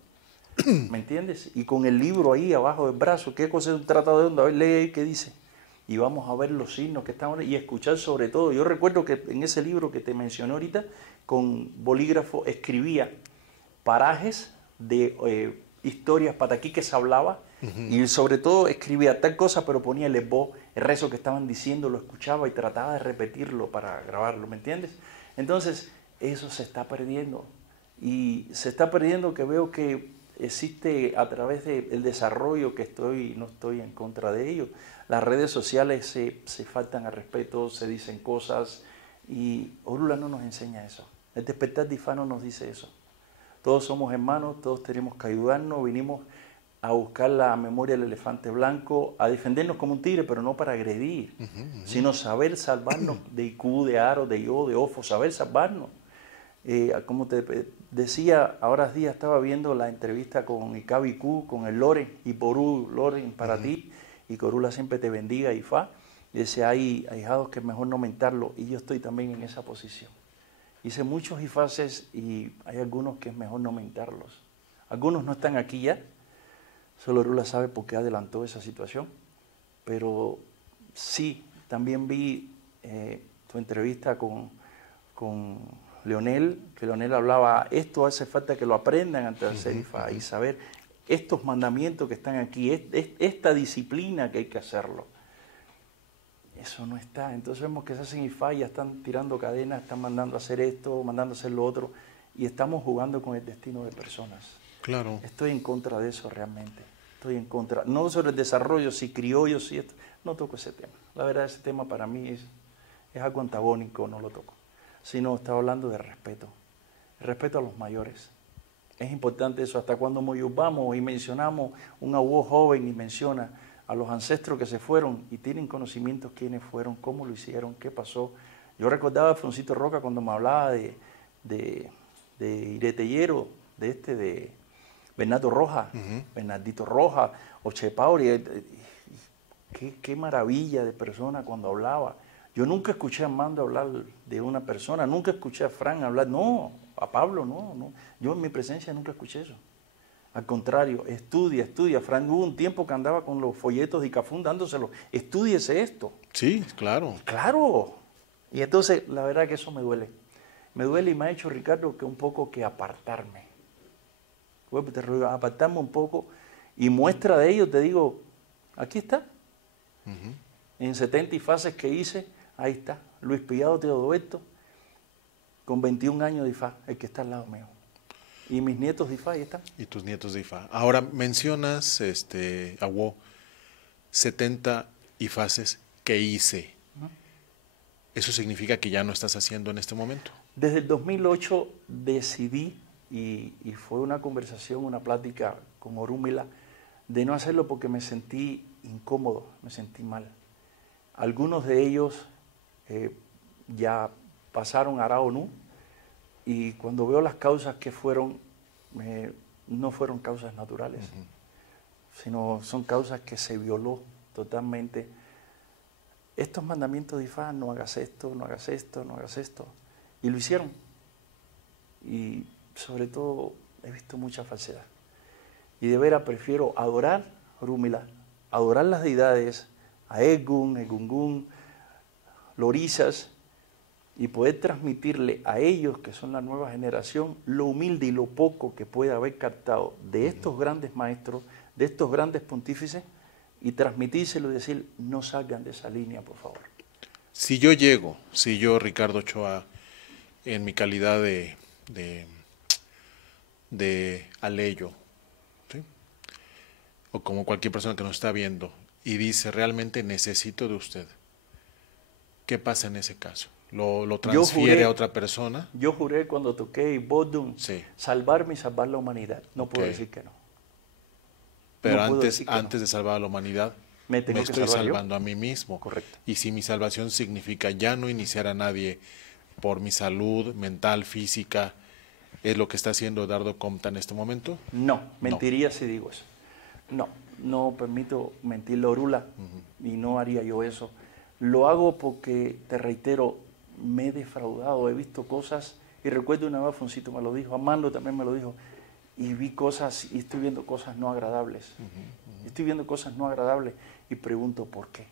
¿Me entiendes? Y con el libro ahí abajo del brazo, ¿qué cosa es un tratado de onda? A ver, lee ahí qué dice. Y vamos a ver los signos que estamos y escuchar sobre todo. Yo recuerdo que en ese libro que te mencioné ahorita, con bolígrafo escribía parajes de historias pataquí que se hablaba, y sobre todo escribía tal cosa, pero ponía el esbo, el rezo que estaban diciendo, lo escuchaba y trataba de repetirlo para grabarlo, ¿me entiendes? Entonces, eso se está perdiendo. Y se está perdiendo, que veo que existe a través del desarrollo, que no estoy en contra de ello. Las redes sociales se faltan al respeto, se dicen cosas, y Orula no nos enseña eso. El despertar de Ifá no nos dice eso. Todos somos hermanos, todos tenemos que ayudarnos, vinimos a buscar la memoria del elefante blanco, a defendernos como un tigre, pero no para agredir, sino saber salvarnos de Iku, de Aro, de Yo, de Ofo, saber salvarnos. Como te decía, ahora días estaba viendo la entrevista con Ikabiku, con el Loren, y Porú, Loren, para ti, y que Orula siempre te bendiga, Ifá. Y decía, hay ahijados que es mejor no mentarlo, y yo estoy también en esa posición. Hice muchos ifaces y hay algunos que es mejor no mentarlos. Algunos no están aquí ya, solo Orula sabe por qué adelantó esa situación, pero sí, también vi tu entrevista con Leonel, que Leonel hablaba, esto hace falta que lo aprendan antes de hacer Ifá y saber estos mandamientos que están aquí, esta disciplina que hay que hacerlo. Eso no está. Entonces vemos que se hacen Ifá, ya están tirando cadenas, están mandando a hacer esto, mandando a hacer lo otro, y estamos jugando con el destino de personas. Claro. Estoy en contra de eso realmente. Estoy en contra. No sobre el desarrollo, si criollos, si esto. No toco ese tema. La verdad, ese tema para mí es algo antagónico, no lo toco. Sino estaba hablando de respeto. El respeto a los mayores. Es importante eso. Hasta cuando vamos y mencionamos un abuelo joven y menciona a los ancestros que se fueron y tienen conocimientos quiénes fueron, cómo lo hicieron, qué pasó. Yo recordaba a Froncito Roca cuando me hablaba de Ireteyero, de Bernardo Rojas, Bernardito Rojas, o Chepauri. Qué maravilla de persona cuando hablaba. Yo nunca escuché a Armando hablar de una persona, nunca escuché a Fran hablar, no, a Pablo no. Yo en mi presencia nunca escuché eso. Al contrario, estudia. Frank hubo un tiempo que andaba con los folletos de Icafún dándoselos. Estúdiese esto. Sí, claro. Claro. Y entonces, la verdad que eso me duele. Me duele y me ha hecho, Ricardo, que un poco que apartarme. Bueno, te ruego, apartarme un poco. Y muestra de ello, te digo, aquí está. En 70 ifaces que hice, ahí está. Luis Pillado Teodoberto, con 21 años de Ifá, el que está al lado mío. Y mis nietos de Ifá, ahí están. Y tus nietos de Ifá. Ahora mencionas, Awo, 70 ifaces que hice. ¿Eso significa que ya no estás haciendo en este momento? Desde el 2008 decidí, y fue una conversación, una plática con Orúmila, de no hacerlo porque me sentí incómodo, me sentí mal. Algunos de ellos ya pasaron a Araonú, y cuando veo las causas que fueron, no fueron causas naturales, sino son causas que se violó totalmente. Estos mandamientos de Ifá, no hagas esto, no hagas esto, no hagas esto. Y lo hicieron. Y sobre todo he visto mucha falsedad. Y de veras prefiero adorar, Orúmila, adorar las deidades, a Egun, Egungun, Lorizas, y poder transmitirle a ellos, que son la nueva generación, lo humilde y lo poco que puede haber captado de estos grandes maestros, de estos grandes pontífices, y transmitírselo y decir, no salgan de esa línea, por favor. Si yo, Ricardo Ochoa, en mi calidad de aleyo, ¿sí?, o como cualquier persona que nos está viendo, y dice, realmente necesito de usted, ¿qué pasa en ese caso? ¿Lo transfiere a otra persona? Yo juré cuando toqué Bodum, sí, salvarme y salvar la humanidad. No puedo decir que no. Pero no puedo antes, decir que no. antes de salvar a la humanidad, Me me tengo que estoy salvar yo. salvando a mí mismo. Correcto. Y si mi salvación significa ya no iniciar a nadie por mi salud mental, física, ¿es lo que está haciendo Eduardo Compta en este momento? No, No. mentiría si digo eso. No, no permito mentirle a Orula y no haría yo eso. Lo hago porque, te reitero, me he defraudado, he visto cosas, y recuerdo una vez Foncito me lo dijo, Armando también me lo dijo, y vi cosas y estoy viendo cosas no agradables. Estoy viendo cosas no agradables y pregunto por qué.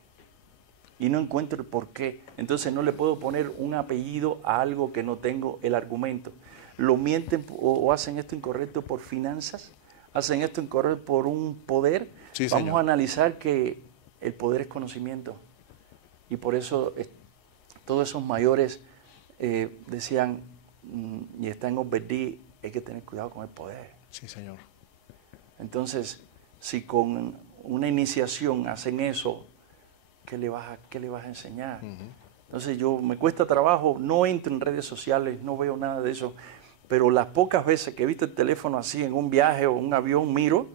Y no encuentro el por qué. Entonces no le puedo poner un apellido a algo que no tengo el argumento. Lo mienten o hacen esto incorrecto por finanzas, hacen esto incorrecto por un poder. Sí, Vamos señor. a analizar que el poder es conocimiento. Y por eso todos esos mayores decían, y está en Obedí, hay que tener cuidado con el poder. Sí, señor. Entonces, si con una iniciación hacen eso, ¿qué le vas a enseñar? Entonces me cuesta trabajo, no entro en redes sociales, no veo nada de eso, pero las pocas veces que he visto el teléfono así en un viaje o un avión, miro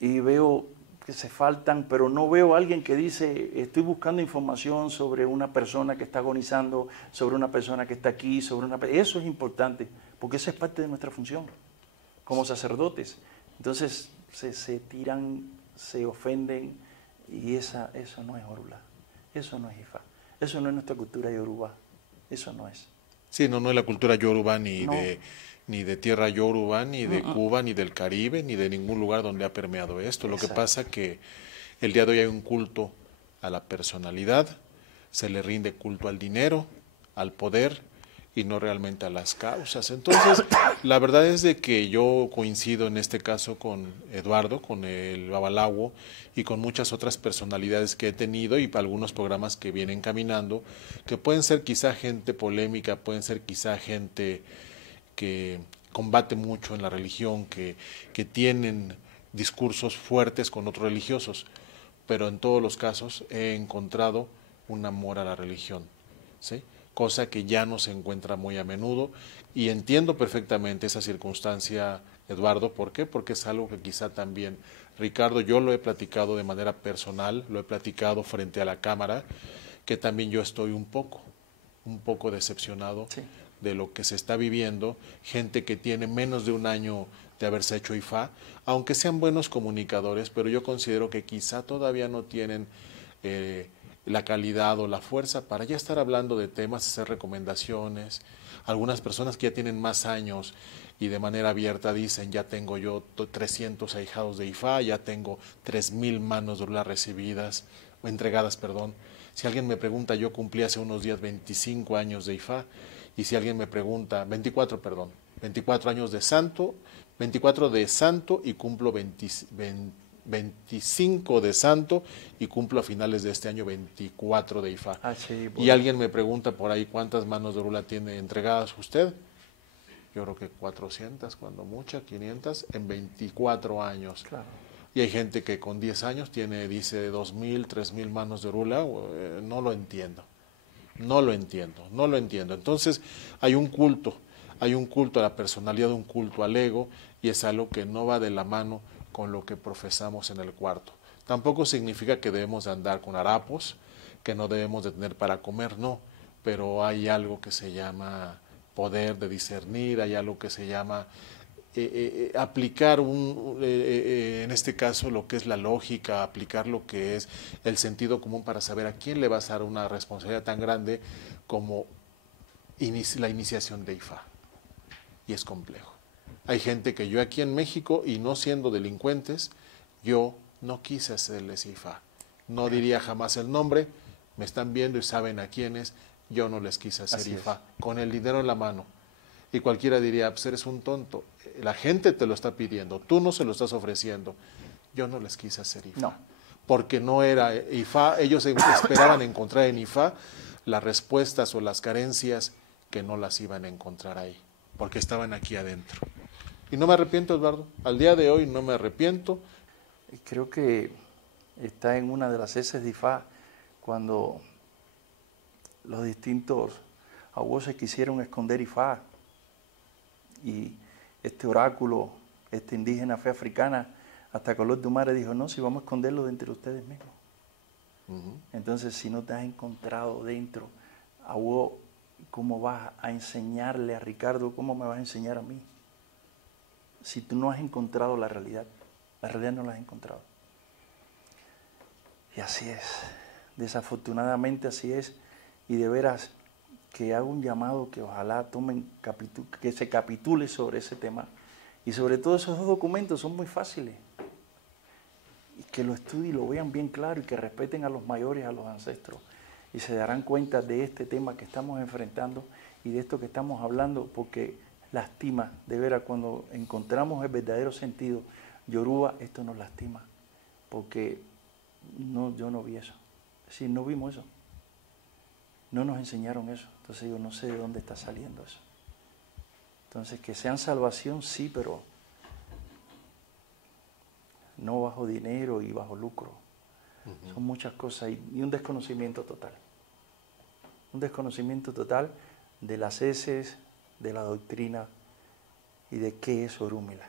y veo que se faltan, pero no veo a alguien que dice, estoy buscando información sobre una persona que está agonizando, sobre una persona que está aquí, Eso es importante, porque esa es parte de nuestra función como sacerdotes. Entonces se tiran, se ofenden, y eso no es Orula, eso no es Ifá, eso no es nuestra cultura yoruba, eso no es. Sí, no es la cultura yoruba No. ni de tierra yoruba, ni de Cuba, ni del Caribe, ni de ningún lugar donde ha permeado esto. Lo que Exacto. pasa que el día de hoy hay un culto a la personalidad, se le rinde culto al dinero, al poder y no realmente a las causas. Entonces, la verdad es de que yo coincido en este caso con Eduardo, con el Babalawo y con muchas otras personalidades que he tenido y algunos programas que vienen caminando, que pueden ser quizá gente polémica, pueden ser quizá gente que combate mucho en la religión, que tienen discursos fuertes con otros religiosos, pero en todos los casos he encontrado un amor a la religión, ¿sí? Cosa que ya no se encuentra muy a menudo, y entiendo perfectamente esa circunstancia, Eduardo. ¿Por qué? Porque es algo que quizá también, Ricardo, yo lo he platicado de manera personal, lo he platicado frente a la cámara, que también yo estoy un poco decepcionado Sí. de lo que se está viviendo, gente que tiene menos de un año de haberse hecho IFA, aunque sean buenos comunicadores, pero yo considero que quizá todavía no tienen la calidad o la fuerza para ya estar hablando de temas, hacer recomendaciones. Algunas personas que ya tienen más años y de manera abierta dicen, ya tengo yo 300 ahijados de IFA, ya tengo 3,000 manos de Orula recibidas, o entregadas, perdón. Si alguien me pregunta, yo cumplí hace unos días 25 años de IFA, y si alguien me pregunta, 24 años de santo, 24 de santo y cumplo 25 de santo y cumplo a finales de este año 24 de IFA. Sí, Y alguien me pregunta por ahí, ¿cuántas manos de Orula tiene entregadas usted? Yo creo que 400, cuando muchas, 500, en 24 años. Claro. Y hay gente que con 10 años dice 2,000, 3,000 manos de Orula. No lo entiendo. No lo entiendo. Entonces hay un culto a la personalidad, un culto al ego, y es algo que no va de la mano con lo que profesamos en el cuarto. Tampoco significa que debemos de andar con harapos, que no debemos de tener para comer, no, pero hay algo que se llama poder de discernir, hay algo que se llama aplicar en este caso lo que es la lógica, aplicar lo que es el sentido común para saber a quién le vas a dar una responsabilidad tan grande como la iniciación de IFA. Y es complejo. Hay gente que yo aquí en México, y no siendo delincuentes, yo no quise hacerles IFA. No diría jamás el nombre, me están viendo y saben a quiénes, yo no les quise hacer IFA, con el dinero en la mano. Y cualquiera diría, pues eres un tonto. La gente te lo está pidiendo, tú no se lo estás ofreciendo. Yo no les quise hacer IFA. No. Porque no era IFA, ellos esperaban encontrar en IFA las respuestas o las carencias que no las iban a encontrar ahí, porque estaban aquí adentro. Y no me arrepiento, Eduardo. Al día de hoy no me arrepiento. Creo que está en una de las heces de IFA cuando los distintos abuesos quisieron esconder IFA. Y este oráculo, este indígena fe africana, Hasta Color Dumare dijo, no, si vamos a esconderlo de entre ustedes mismos. Ujú. Entonces, si no te has encontrado dentro, a vos, ¿cómo vas a enseñarle a Ricardo? ¿Cómo me vas a enseñar a mí? Si tú no has encontrado la realidad no la has encontrado. Y así es, desafortunadamente así es, y de veras que hago un llamado que ojalá tomen que se capitule sobre ese tema, y sobre todo esos dos documentos son muy fáciles, y que lo estudien y lo vean bien claro, y que respeten a los mayores, a los ancestros, y se darán cuenta de este tema que estamos enfrentando, y de esto que estamos hablando, porque lastima, de veras, cuando encontramos el verdadero sentido Yoruba, esto nos lastima, porque no, yo no vi eso. Es decir, no vimos eso. No nos enseñaron eso. Entonces yo no sé de dónde está saliendo eso. Entonces, que sean salvación, sí, pero no bajo dinero y bajo lucro. Son muchas cosas y un desconocimiento total. Un desconocimiento total de las heces, de la doctrina y de qué es Orúmila.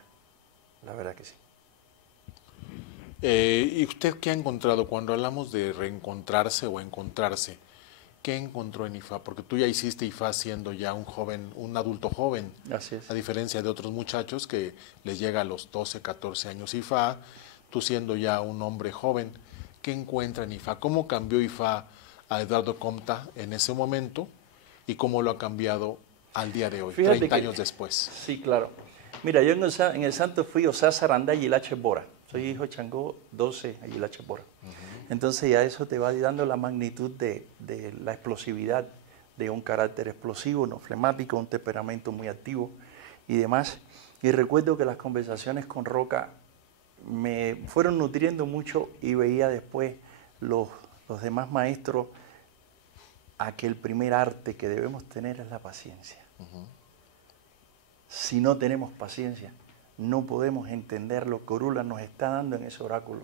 La verdad que sí. ¿Y usted qué ha encontrado cuando hablamos de reencontrarse o encontrarse? ¿Qué encontró en IFA? Porque tú ya hiciste IFA siendo ya un joven, un adulto joven. Así es. A diferencia de otros muchachos que les llega a los 12, 14 años IFA, tú siendo ya un hombre joven, ¿qué encuentra en IFA? ¿Cómo cambió IFA a Eduardo Comta en ese momento y cómo lo ha cambiado al día de hoy, Fíjate 30 que, años después? Sí, claro. Mira, yo en el santo fui Osá Sarandá Yilache Bora. Soy hijo de Changó 12 a Yilache Bora. Entonces ya eso te va dando la magnitud de la explosividad de un carácter explosivo, no flemático, un temperamento muy activo y demás. Y recuerdo que las conversaciones con Roca me fueron nutriendo mucho y veía después los demás maestros a que el primer arte que debemos tener es la paciencia. Si no tenemos paciencia, no podemos entender lo que Orula nos está dando en ese oráculo,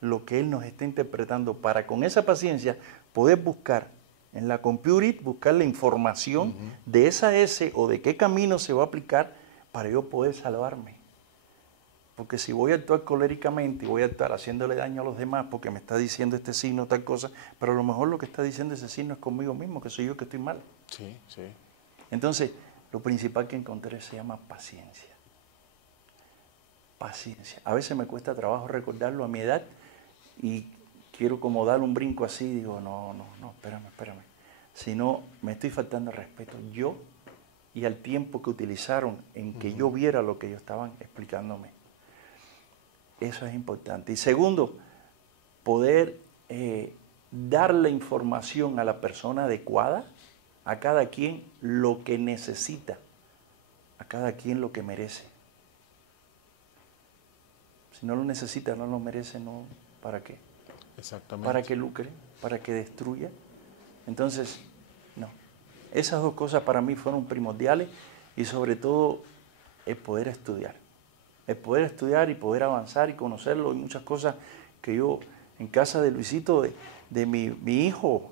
lo que él nos está interpretando, para con esa paciencia poder buscar en la computer, buscar la información de esa S o de qué camino se va a aplicar para yo poder salvarme. Porque si voy a actuar coléricamente y voy a actuar haciéndole daño a los demás porque me está diciendo este signo tal cosa, pero a lo mejor lo que está diciendo ese signo es conmigo mismo, que soy yo que estoy mal. Sí, sí. Entonces, lo principal que encontré se llama paciencia. Paciencia. A veces me cuesta trabajo recordarlo a mi edad y quiero como dar un brinco así, digo, no, espérame. Si no, me estoy faltando el respeto yo y al tiempo que utilizaron en que yo viera lo que ellos estaban explicándome. Eso es importante. Y segundo, poder dar la información a la persona adecuada, a cada quien lo que necesita, a cada quien lo que merece. Si no lo necesita, no lo merece, no, ¿para qué? Exactamente. Para que lucre, para que destruya. Entonces, no. Esas dos cosas para mí fueron primordiales y sobre todo el poder estudiar. El poder estudiar y poder avanzar y conocerlo y muchas cosas que yo en casa de Luisito, de mi hijo,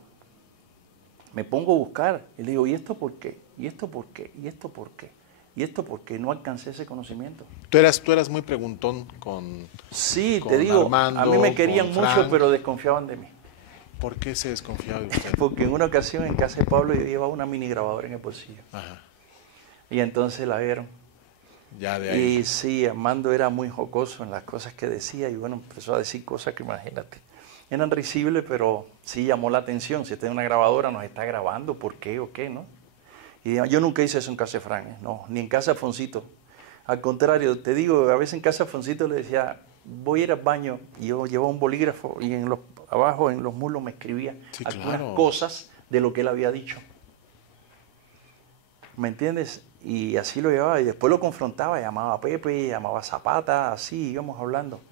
me pongo a buscar y le digo, ¿y esto por qué? ¿Y esto por qué? ¿Y esto por qué? ¿Y esto por qué? No alcancé ese conocimiento. Tú eras muy preguntón con Sí, con te digo, Armando, a mí me querían con mucho, Frank. pero desconfiaban de mí. ¿Por qué se desconfiaba de usted? Porque en una ocasión en casa de Pablo yo llevaba una mini grabadora en el bolsillo. Ajá. Y entonces la vieron. Ya de ahí. Y sí, Armando era muy jocoso en las cosas que decía y bueno, empezó a decir cosas que imagínate. Eran risibles, pero sí llamó la atención. Si tiene una grabadora, nos está grabando, ¿por qué o qué, no? Y yo nunca hice eso en casa de Frank, no, ni en casa de Alfonsito. Al contrario, te digo, a veces en casa de Alfonsito le decía, voy a ir al baño, y yo llevaba un bolígrafo y abajo en los muslos me escribía Sí, algunas claro. cosas de lo que él había dicho. ¿Me entiendes? Y así lo llevaba y después lo confrontaba, llamaba a Pepe, llamaba a Zapata, así íbamos hablando.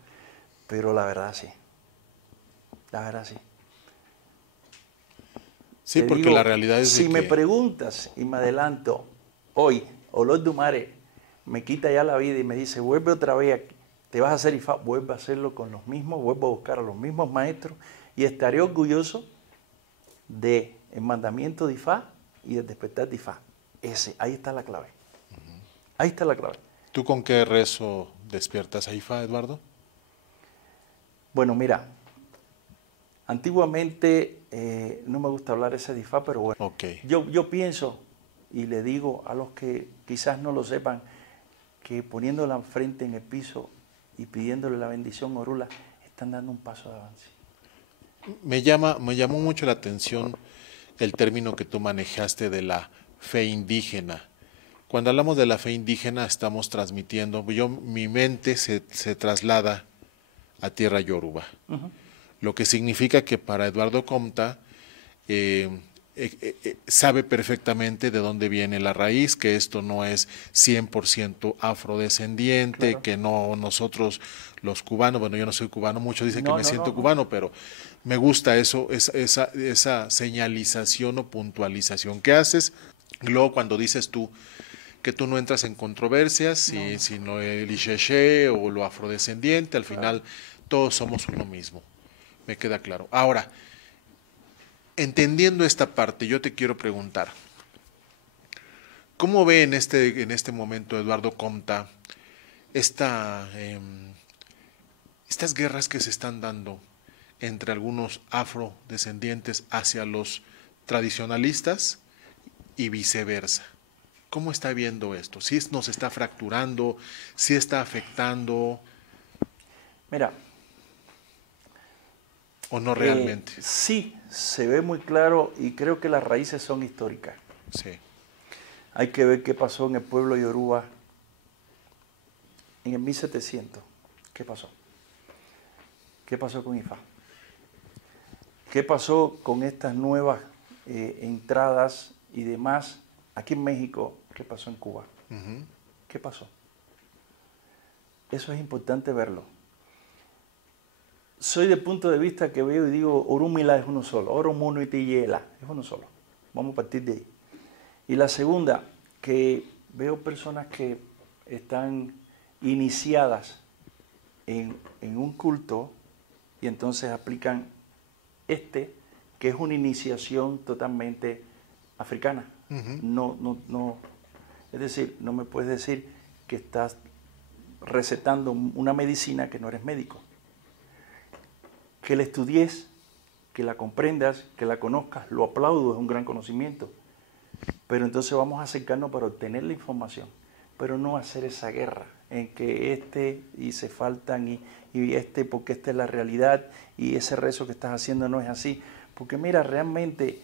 Pero la verdad sí, la verdad sí. Sí, Te porque digo, la realidad es si de me que preguntas y me adelanto, hoy, Olor Dumare me quita ya la vida y me dice, vuelve otra vez, te vas a hacer IFA, vuelve a hacerlo con los mismos, vuelvo a buscar a los mismos maestros y estaré orgulloso del mandamiento de IFA y del despertar de IFA. Ahí está la clave. Ahí está la clave. ¿Tú con qué rezo despiertas a IFA, Eduardo? Bueno, mira, antiguamente no me gusta hablar de ese disfraz, pero bueno, Ok. yo pienso y le digo a los que quizás no lo sepan que poniendo la frente en el piso y pidiéndole la bendición a Orula, están dando un paso de avance. Me llamó mucho la atención el término que tú manejaste de la fe indígena. Cuando hablamos de la fe indígena estamos transmitiendo, mi mente se traslada a tierra yoruba, lo que significa que para Eduardo Comta eh, sabe perfectamente de dónde viene la raíz, que esto no es 100% afrodescendiente, Claro. que no nosotros los cubanos, bueno, yo no soy cubano, muchos dicen que No, me no, no, siento no. cubano, pero me gusta eso, esa señalización o puntualización que haces. Y luego cuando dices tú que tú no entras en controversias, No, no. sino el Ixeché o lo afrodescendiente, al Claro. final todos somos uno mismo, me queda claro. Ahora, entendiendo esta parte, yo te quiero preguntar, ¿cómo ve en este momento Eduardo Comta esta, estas guerras que se están dando entre algunos afrodescendientes hacia los tradicionalistas y viceversa? ¿Cómo está viendo esto? ¿Si nos está fracturando? ¿Si está afectando Mira, o no realmente? sí, se ve muy claro y creo que las raíces son históricas. Sí. Hay que ver qué pasó en el pueblo yoruba en el 1700. ¿Qué pasó? ¿Qué pasó con Ifá? ¿Qué pasó con estas nuevas entradas y demás aquí en México? ¿Qué pasó en Cuba? Uh-huh. ¿Qué pasó? Eso es importante verlo. Soy del punto de vista que veo y digo, Orúmila es uno solo, Oromono y Tiyela es uno solo. Vamos a partir de ahí. Y la segunda, que veo personas que están iniciadas en un culto y entonces aplican que es una iniciación totalmente africana. Uh-huh. No, es decir, no me puedes decir que estás recetando una medicina que no eres médico. Que la estudies, que la comprendas, que la conozcas, lo aplaudo, es un gran conocimiento. Pero entonces vamos a acercarnos para obtener la información, pero no hacer esa guerra en que y se faltan y porque esta es la realidad y ese rezo que estás haciendo no es así. Porque mira, realmente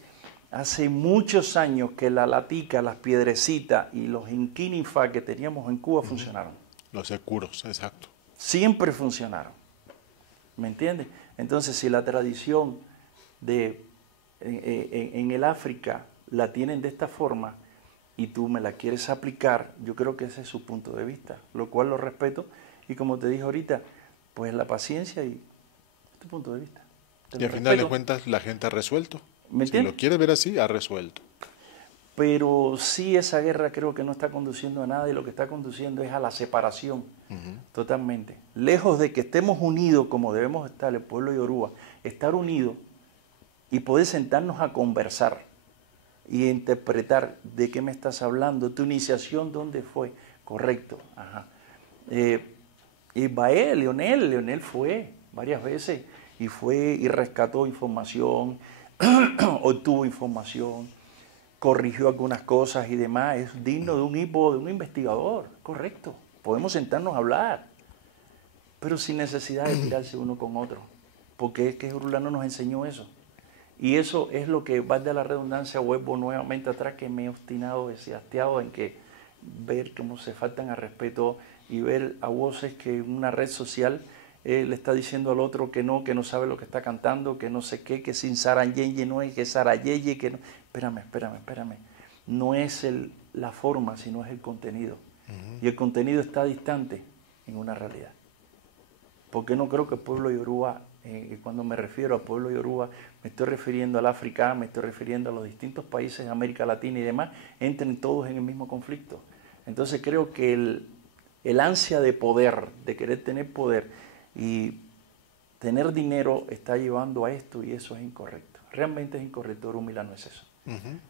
hace muchos años que la latica, las piedrecitas y los inquinifá que teníamos en Cuba funcionaron. Los securos, exacto. Siempre funcionaron. ¿Me entiendes? Entonces, si la tradición en el África la tienen de esta forma y tú me la quieres aplicar, yo creo que ese es su punto de vista, lo cual lo respeto. Y como te dije ahorita, pues la paciencia y tu punto de vista. Y al final de cuentas la gente ha resuelto. ¿Me entiendes? Si lo quieres ver así, ha resuelto. Pero sí, esa guerra creo que no está conduciendo a nada y lo que está conduciendo es a la separación, totalmente. Lejos de que estemos unidos como debemos estar, el pueblo yoruba, estar unidos y poder sentarnos a conversar y interpretar de qué me estás hablando, tu iniciación, ¿dónde fue? Correcto, ajá. Y Leonel fue varias veces y fue y rescató información, obtuvo información, corrigió algunas cosas y demás, es digno de un hipo, de un investigador, correcto. Podemos sentarnos a hablar, pero sin necesidad de tirarse uno con otro, porque es que Orula nos enseñó eso. Y eso es lo que, valga la redundancia, vuelvo nuevamente atrás, que me he obstinado, hastiado en que ver cómo se faltan al respeto y ver a voces que en una red social le está diciendo al otro que no sabe lo que está cantando, que no sé qué, que sin Sarayeye no es, que Sarayeye, que no. Espérame. No es la forma, sino es el contenido. Y el contenido está distante en una realidad. Porque no creo que el pueblo yoruba, cuando me refiero al pueblo yoruba, me estoy refiriendo al África, me estoy refiriendo a los distintos países de América Latina y demás, entren todos en el mismo conflicto. Entonces creo que el ansia de poder, de querer tener poder y tener dinero está llevando a esto y eso es incorrecto. Realmente es incorrecto, Orúmila no es eso.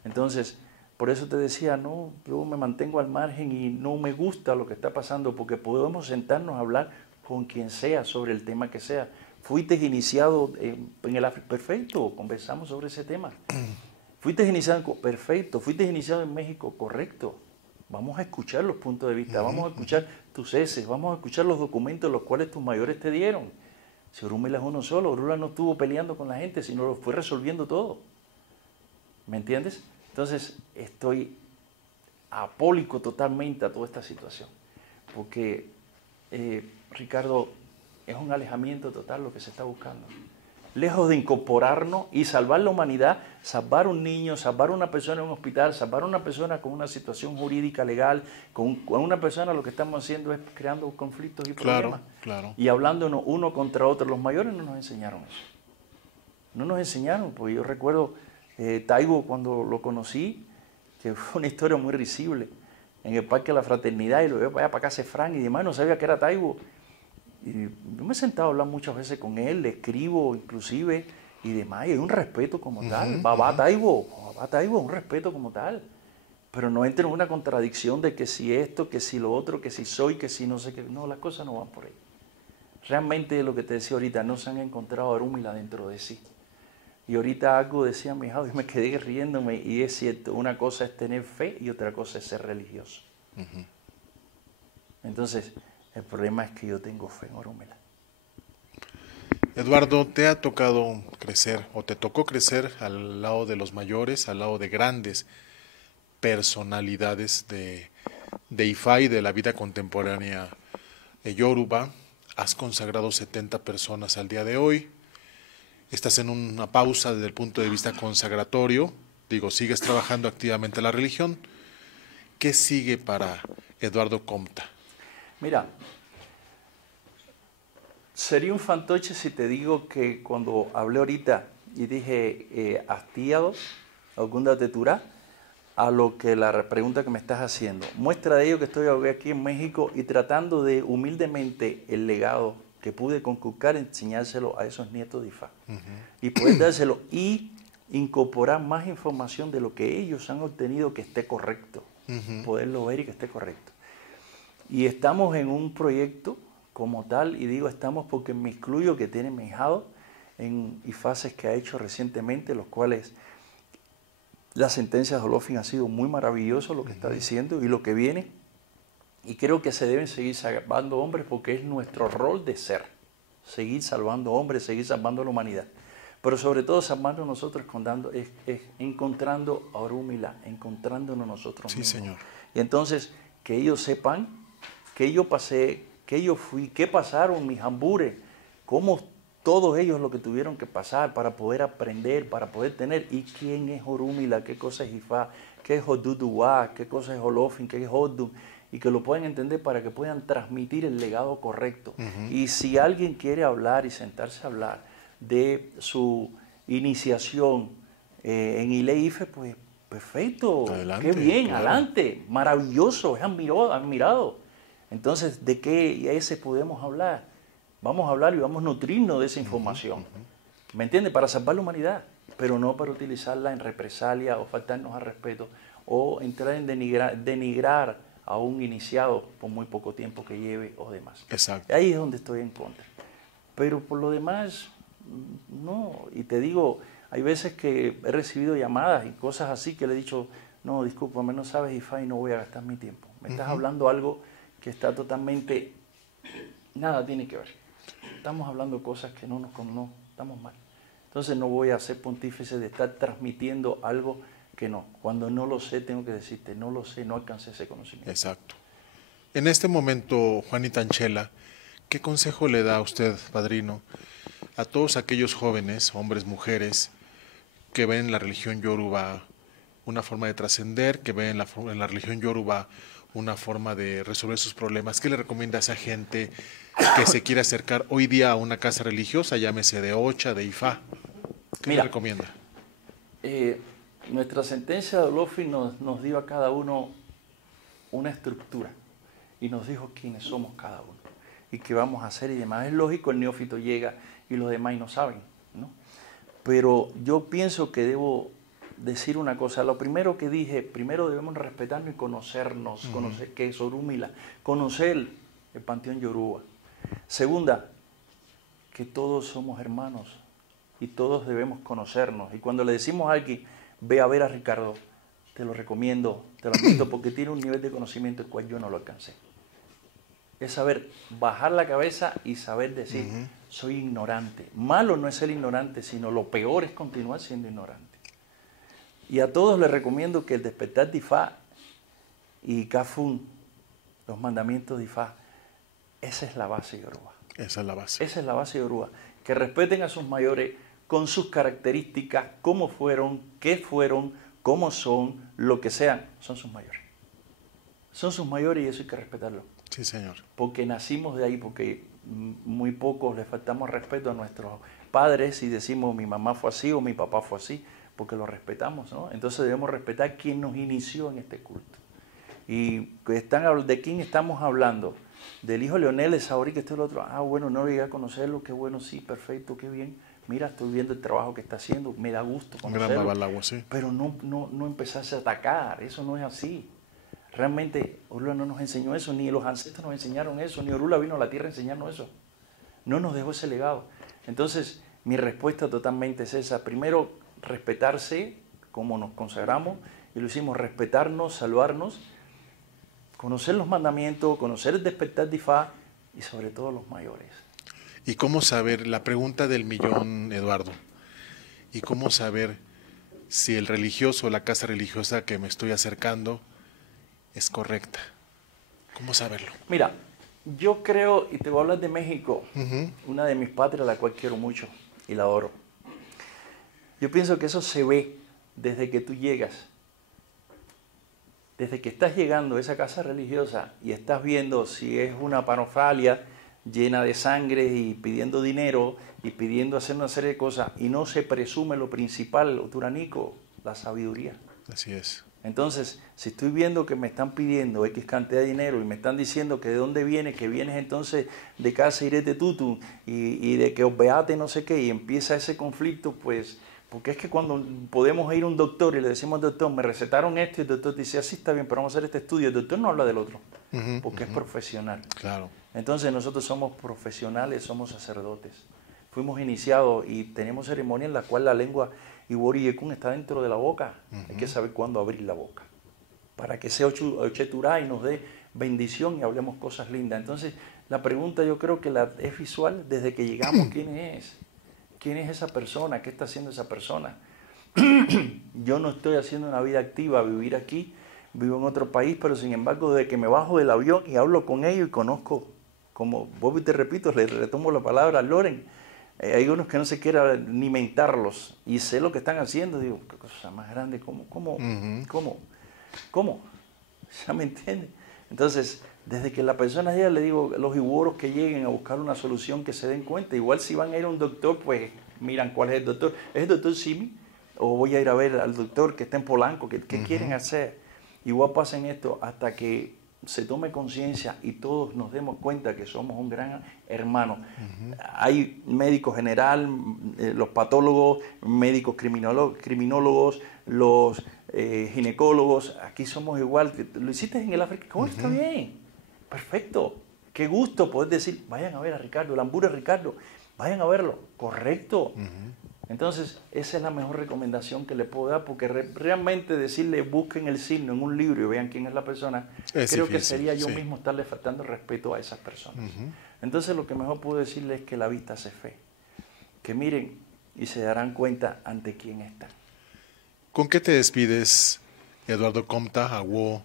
Entonces, por eso te decía, no, yo me mantengo al margen y no me gusta lo que está pasando porque podemos sentarnos a hablar con quien sea sobre el tema que sea. fuiste iniciado en el perfecto, conversamos sobre ese tema. Fuiste iniciado, perfecto, fuiste iniciado en México, correcto. Vamos a escuchar los puntos de vista, vamos a escuchar tus heces, vamos a escuchar los documentos los cuales tus mayores te dieron. Si Orúmila es uno solo, Orúmila no estuvo peleando con la gente, sino lo fue resolviendo todo. ¿Me entiendes? Entonces estoy apólico totalmente a toda esta situación, porque Ricardo, es un alejamiento total lo que se está buscando. Lejos de incorporarnos y salvar la humanidad, salvar un niño, salvar una persona en un hospital, salvar una persona con una situación jurídica, legal, con una persona, lo que estamos haciendo es creando conflictos y problemas. Claro. Y hablándonos uno contra otro. Los mayores no nos enseñaron eso. No nos enseñaron, porque yo recuerdo Taibo cuando lo conocí, que fue una historia muy risible, en el Parque de la Fraternidad, y lo veo para acá, Fran y demás, no sabía que era Taibo. Y yo me he sentado a hablar muchas veces con él, le escribo inclusive y demás, y hay un respeto como tal. Babá Taibo, un respeto como tal. Pero no entra en una contradicción de que si esto, que si lo otro, que si soy, que si no sé qué. No, las cosas no van por ahí. Realmente lo que te decía ahorita, no se han encontrado a Orúmila dentro de sí. Y ahorita algo decía mi hija y me quedé riéndome, y es cierto, una cosa es tener fe y otra cosa es ser religioso. Entonces, el problema es que yo tengo fe en Orúmila. Eduardo, ¿te ha tocado crecer o te tocó crecer al lado de los mayores, al lado de grandes personalidades de Ifá y de la vida contemporánea yoruba? Has consagrado 70 personas al día de hoy. Estás en una pausa desde el punto de vista consagratorio. Digo, sigues trabajando activamente la religión. ¿Qué sigue para Eduardo Compta? Mira, sería un fantoche si te digo que cuando hablé ahorita y dije hastiado, alguna tetura, a lo que la pregunta que me estás haciendo. Muestra de ello que estoy aquí en México y tratando de humildemente el legado que pude conculcar, enseñárselo a esos nietos de Ifá. Y poder dárselo y incorporar más información de lo que ellos han obtenido que esté correcto. Poderlo ver y que esté correcto. Y estamos en un proyecto como tal, y digo estamos porque me incluyo, que tiene mi hijado en IFASES que ha hecho recientemente, los cuales la sentencia de Olofin ha sido muy maravilloso lo que está diciendo y lo que viene. Y creo que se deben seguir salvando hombres porque es nuestro rol de ser. Seguir salvando hombres, seguir salvando a la humanidad. Pero sobre todo salvando nosotros, encontrando a Orúmila, encontrándonos nosotros mismos. Sí, señor. Y entonces, que ellos sepan que yo pasé, que yo fui, qué pasaron mis hambures, cómo todos ellos lo que tuvieron que pasar para poder aprender, para poder tener, y quién es Orúmila, qué cosa es Ifá, qué es Oduduwa, qué cosa es Olofin, qué es Odun, y que lo puedan entender para que puedan transmitir el legado correcto. Y si alguien quiere hablar y sentarse a hablar de su iniciación en Ile-Ife, pues perfecto, adelante, qué bien, claro. Adelante, maravilloso, es admirado. Entonces, ¿de qué ese podemos hablar? Vamos a hablar y vamos a nutrirnos de esa información. ¿Me entiendes? Para salvar la humanidad, pero no para utilizarla en represalia o faltarnos al respeto o entrar en denigrar a un iniciado por muy poco tiempo que lleve o demás. Exacto. Ahí es donde estoy en contra. Pero por lo demás, no. Y te digo, hay veces que he recibido llamadas y cosas así que le he dicho, no, discúlpame, no sabes Ifá y no voy a gastar mi tiempo. Me estás hablando algo que está totalmente, nada tiene que ver. Estamos hablando cosas que no estamos mal. Entonces no voy a ser pontífice de estar transmitiendo algo que no. Cuando no lo sé, tengo que decirte, no lo sé, no alcancé ese conocimiento. Exacto. En este momento, Juanita Anchela, ¿qué consejo le da a usted, padrino, a todos aquellos jóvenes, hombres, mujeres, que ven en la religión yoruba una forma de trascender, que ven en la religión yoruba una forma de resolver sus problemas? ¿Qué le recomienda a esa gente que se quiere acercar hoy día a una casa religiosa, llámese de Ocha, de Ifá? ¿Qué le recomienda? Nuestra sentencia de Olofin nos dio a cada uno una estructura y nos dijo quiénes somos cada uno y qué vamos a hacer y demás. Es lógico, el neófito llega y los demás no saben, ¿no? Pero yo pienso que debo decir una cosa. Lo primero que dije, primero debemos respetarnos y conocernos, conocer qué es Orúmila, conocer el panteón yoruba. Segunda, que todos somos hermanos y todos debemos conocernos. Y cuando le decimos a alguien, ve a ver a Ricardo, te lo recomiendo, te lo admito, porque tiene un nivel de conocimiento el cual yo no lo alcancé. Es saber bajar la cabeza y saber decir, soy ignorante. Malo no es ser ignorante, sino lo peor es continuar siendo ignorante. Y a todos les recomiendo que el despertar de Ifá y Kafun, los mandamientos de Ifá, esa es la base yoruba. Esa es la base. Esa es la base yoruba. Que respeten a sus mayores con sus características, cómo fueron, qué fueron, cómo son, lo que sean, son sus mayores. Son sus mayores y eso hay que respetarlo. Sí, señor. Porque nacimos de ahí, porque muy pocos le faltamos respeto a nuestros padres y decimos mi mamá fue así o mi papá fue así, porque lo respetamos, ¿no? Entonces debemos respetar a quien nos inició en este culto. Y ¿de quién estamos hablando? Del hijo Leonel, de Saori, que esto es el otro. Ah, bueno, no llegué a conocerlo, qué bueno, sí, perfecto, qué bien. Mira, estoy viendo el trabajo que está haciendo, me da gusto conocerlo. Un gran babalagua, sí. Pero no empezarse a atacar, eso no es así. Realmente Orula no nos enseñó eso, ni los ancestros nos enseñaron eso, ni Orula vino a la tierra a enseñarnos eso. No nos dejó ese legado. Entonces, mi respuesta totalmente es esa. Primero, respetarse como nos consagramos, y lo hicimos, respetarnos, salvarnos, conocer los mandamientos, conocer el despertar de Ifá y sobre todo los mayores. ¿Y cómo saber, la pregunta del millón, Eduardo, y cómo saber si el religioso o la casa religiosa que me estoy acercando es correcta? ¿Cómo saberlo? Mira, yo creo, y te voy a hablar de México, una de mis patrias, la cual quiero mucho y la adoro. Yo pienso que eso se ve desde que tú llegas. Desde que estás llegando a esa casa religiosa y estás viendo si es una parafernalia llena de sangre y pidiendo dinero y pidiendo hacer una serie de cosas y no se presume lo principal, lo turanico, la sabiduría. Así es. Entonces, si estoy viendo que me están pidiendo X cantidad de dinero y me están diciendo que de dónde vienes, que vienes entonces de casa Irete Tutu y de que os beate no sé qué, y empieza ese conflicto, pues, porque es que cuando podemos ir a un doctor y le decimos al doctor, me recetaron esto, y el doctor dice, así está bien, pero vamos a hacer este estudio, el doctor no habla del otro, porque es profesional. Claro. Entonces nosotros somos profesionales, somos sacerdotes. Fuimos iniciados y tenemos ceremonia en la cual la lengua Iwori Yekun está dentro de la boca. Hay que saber cuándo abrir la boca, para que sea Ocheturá y nos dé bendición y hablemos cosas lindas. Entonces la pregunta yo creo que es visual desde que llegamos, ¿quién es? ¿Quién es esa persona? ¿Qué está haciendo esa persona? Yo no estoy haciendo una vida activa, vivir aquí, vivo en otro país, pero sin embargo, desde que me bajo del avión y hablo con ellos y conozco, como vos te repito, le retomo la palabra a Loren, hay unos que no se quiera ni mentarlos y sé lo que están haciendo, digo, qué cosa más grande, ¿cómo? ¿Ya me entiende? Entonces, desde que la persona llega, le digo a los iboros que lleguen a buscar una solución, que se den cuenta. Igual si van a ir a un doctor, pues miran cuál es el doctor. ¿Es el doctor Simi? ¿O voy a ir a ver al doctor que está en Polanco? ¿Qué quieren hacer? Igual pasen esto hasta que se tome conciencia y todos nos demos cuenta que somos un gran hermano. Hay médicos general, los patólogos, médicos criminólogos, los ginecólogos. Aquí somos igual. Lo hiciste en el África. ¿Cómo está bien? Perfecto. Qué gusto poder decir, vayan a ver a Ricardo, el Ambura Ricardo, vayan a verlo. Correcto. Entonces, esa es la mejor recomendación que le puedo dar, porque realmente decirle busquen el signo en un libro y vean quién es la persona, creo difícil, que sería yo mismo estarle faltando respeto a esas personas. Entonces, lo que mejor puedo decirle es que la vista hace fe. Que miren y se darán cuenta ante quién están. ¿Con qué te despides, Eduardo Comta Aguó,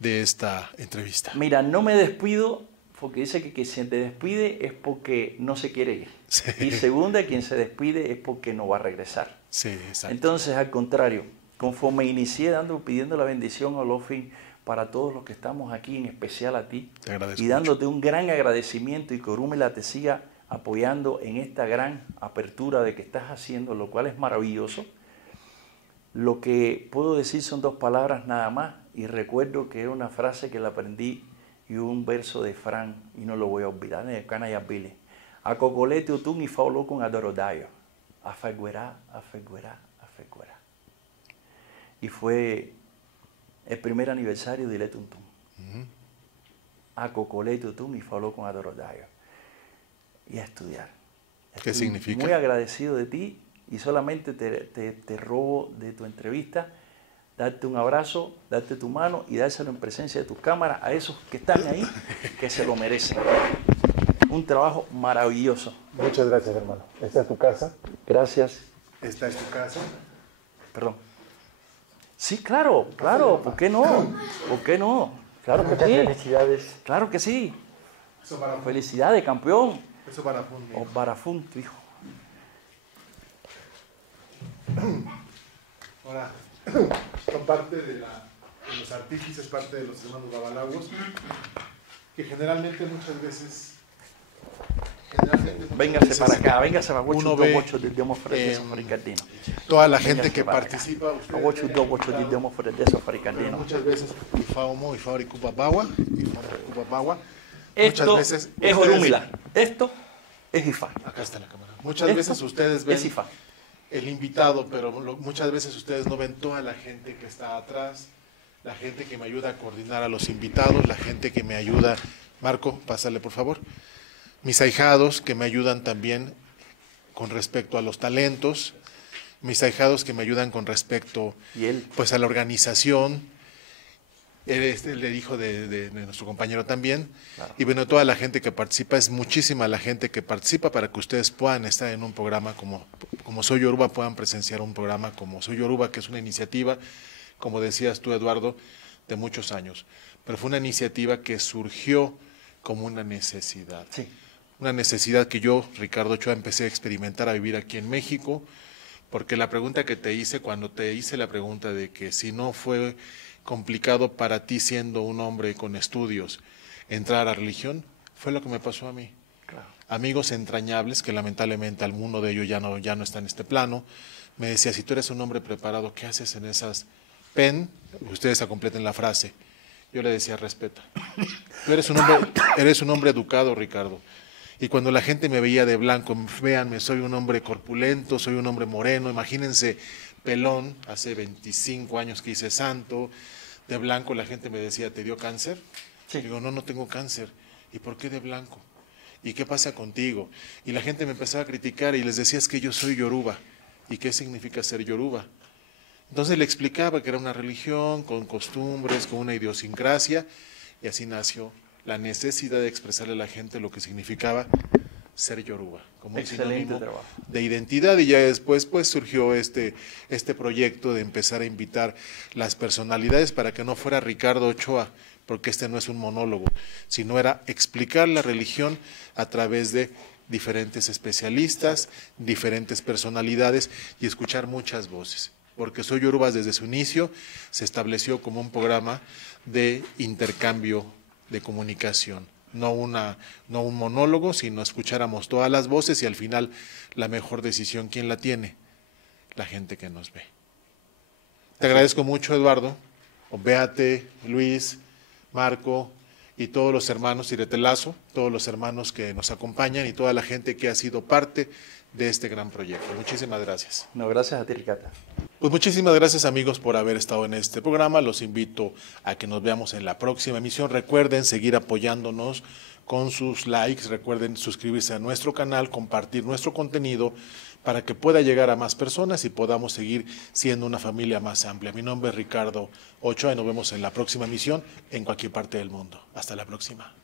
de esta entrevista? Mira, no me despido porque dice que quien se despide es porque no se quiere ir. Sí. Y segunda, quien se despide es porque no va a regresar. Sí, exacto. Entonces, al contrario, conforme inicié pidiendo la bendición a Olofin para todos los que estamos aquí, en especial a ti, te agradezco y dándote mucho. Un gran agradecimiento y que Orúmela te siga apoyando en esta gran apertura de que estás haciendo, lo cual es maravilloso. Lo que puedo decir son 2 palabras nada más, y recuerdo que era una frase que la aprendí y un verso de Fran, y no lo voy a olvidar, de Canayabile. A cocolete utun y fauló con adorodayo. Afeguerá, afeguerá, afeguerá. Y fue el primer aniversario de Letuntun. A cocolete utun y fauló con adorodayo. Y a estudiar. ¿Qué Estoy significa? muy agradecido de ti y solamente te robo de tu entrevista darte un abrazo, darte tu mano y dárselo en presencia de tus cámaras a esos que están ahí, que se lo merecen. Un trabajo maravilloso. Muchas gracias, hermano. Esta es tu casa. Gracias. Esta es tu casa. Perdón. Sí, claro, claro. ¿Por qué no? ¿Por qué no? Claro que sí. Felicidades. Claro que sí. Eso para Felicidades, campeón. Eso para Fun, O Barafún, tu hijo. Ahora, son parte de los artífices, parte de los hermanos Babalawos, que generalmente muchas veces... Véngase para acá, véngase para uno ve, toda la gente que participa, muchas veces esto veces es Orúmila, esto es Ifá. Acá está la cámara. Muchas veces ustedes ven es Ifá. el invitado, pero muchas veces ustedes no ven toda la gente que está atrás, la gente que me ayuda a coordinar a los invitados, la gente que me ayuda. Marco, pásale por favor. Mis ahijados que me ayudan también con respecto a los talentos, mis ahijados que me ayudan con respecto pues a la organización, el hijo de nuestro compañero también, claro. Y bueno, toda la gente que participa, es muchísima la gente que participa para que ustedes puedan estar en un programa como Soy Yoruba, puedan presenciar un programa como Soy Yoruba, que es una iniciativa, como decías tú, Eduardo, de muchos años, pero fue una iniciativa que surgió como una necesidad. Sí. Una necesidad que yo, Ricardo Ochoa, empecé a experimentar, a vivir aquí en México, porque la pregunta que te hice, cuando te hice la pregunta de que si no fue complicado para ti siendo un hombre con estudios entrar a la religión, fue lo que me pasó a mí. Claro. Amigos entrañables, que lamentablemente alguno de ellos ya no está en este plano, me decía, si tú eres un hombre preparado, ¿qué haces en esas ustedes completen la frase? Yo le decía, respeta. Tú eres un hombre educado, Ricardo. Y cuando la gente me veía de blanco, véanme, soy un hombre corpulento, soy un hombre moreno, imagínense, pelón, hace 25 años que hice santo, de blanco la gente me decía, ¿te dio cáncer? Sí. Digo, no tengo cáncer. ¿Y por qué de blanco? ¿Y qué pasa contigo? Y la gente me empezaba a criticar y les decía, es que yo soy yoruba. ¿Y qué significa ser yoruba? Entonces le explicaba que era una religión, con costumbres, con una idiosincrasia, y así nació la necesidad de expresarle a la gente lo que significaba ser yoruba, como un sinónimo de identidad. Y ya después pues surgió este proyecto de empezar a invitar las personalidades para que no fuera Ricardo Ochoa, porque este no es un monólogo, sino era explicar la religión a través de diferentes especialistas, diferentes personalidades y escuchar muchas voces. Porque Soy Yoruba desde su inicio se estableció como un programa de intercambio de comunicación, no un monólogo, sino escucháramos todas las voces y al final la mejor decisión, ¿quién la tiene? La gente que nos ve. Te agradezco mucho, Eduardo, Beate, Luis, Marco y todos los hermanos Iretelazo, todos los hermanos que nos acompañan y toda la gente que ha sido parte de este gran proyecto. Muchísimas gracias. No, gracias a ti, Ricardo. Pues muchísimas gracias, amigos, por haber estado en este programa. Los invito a que nos veamos en la próxima emisión. Recuerden seguir apoyándonos con sus likes. Recuerden suscribirse a nuestro canal, compartir nuestro contenido para que pueda llegar a más personas y podamos seguir siendo una familia más amplia. Mi nombre es Ricardo Ochoa y nos vemos en la próxima emisión en cualquier parte del mundo. Hasta la próxima.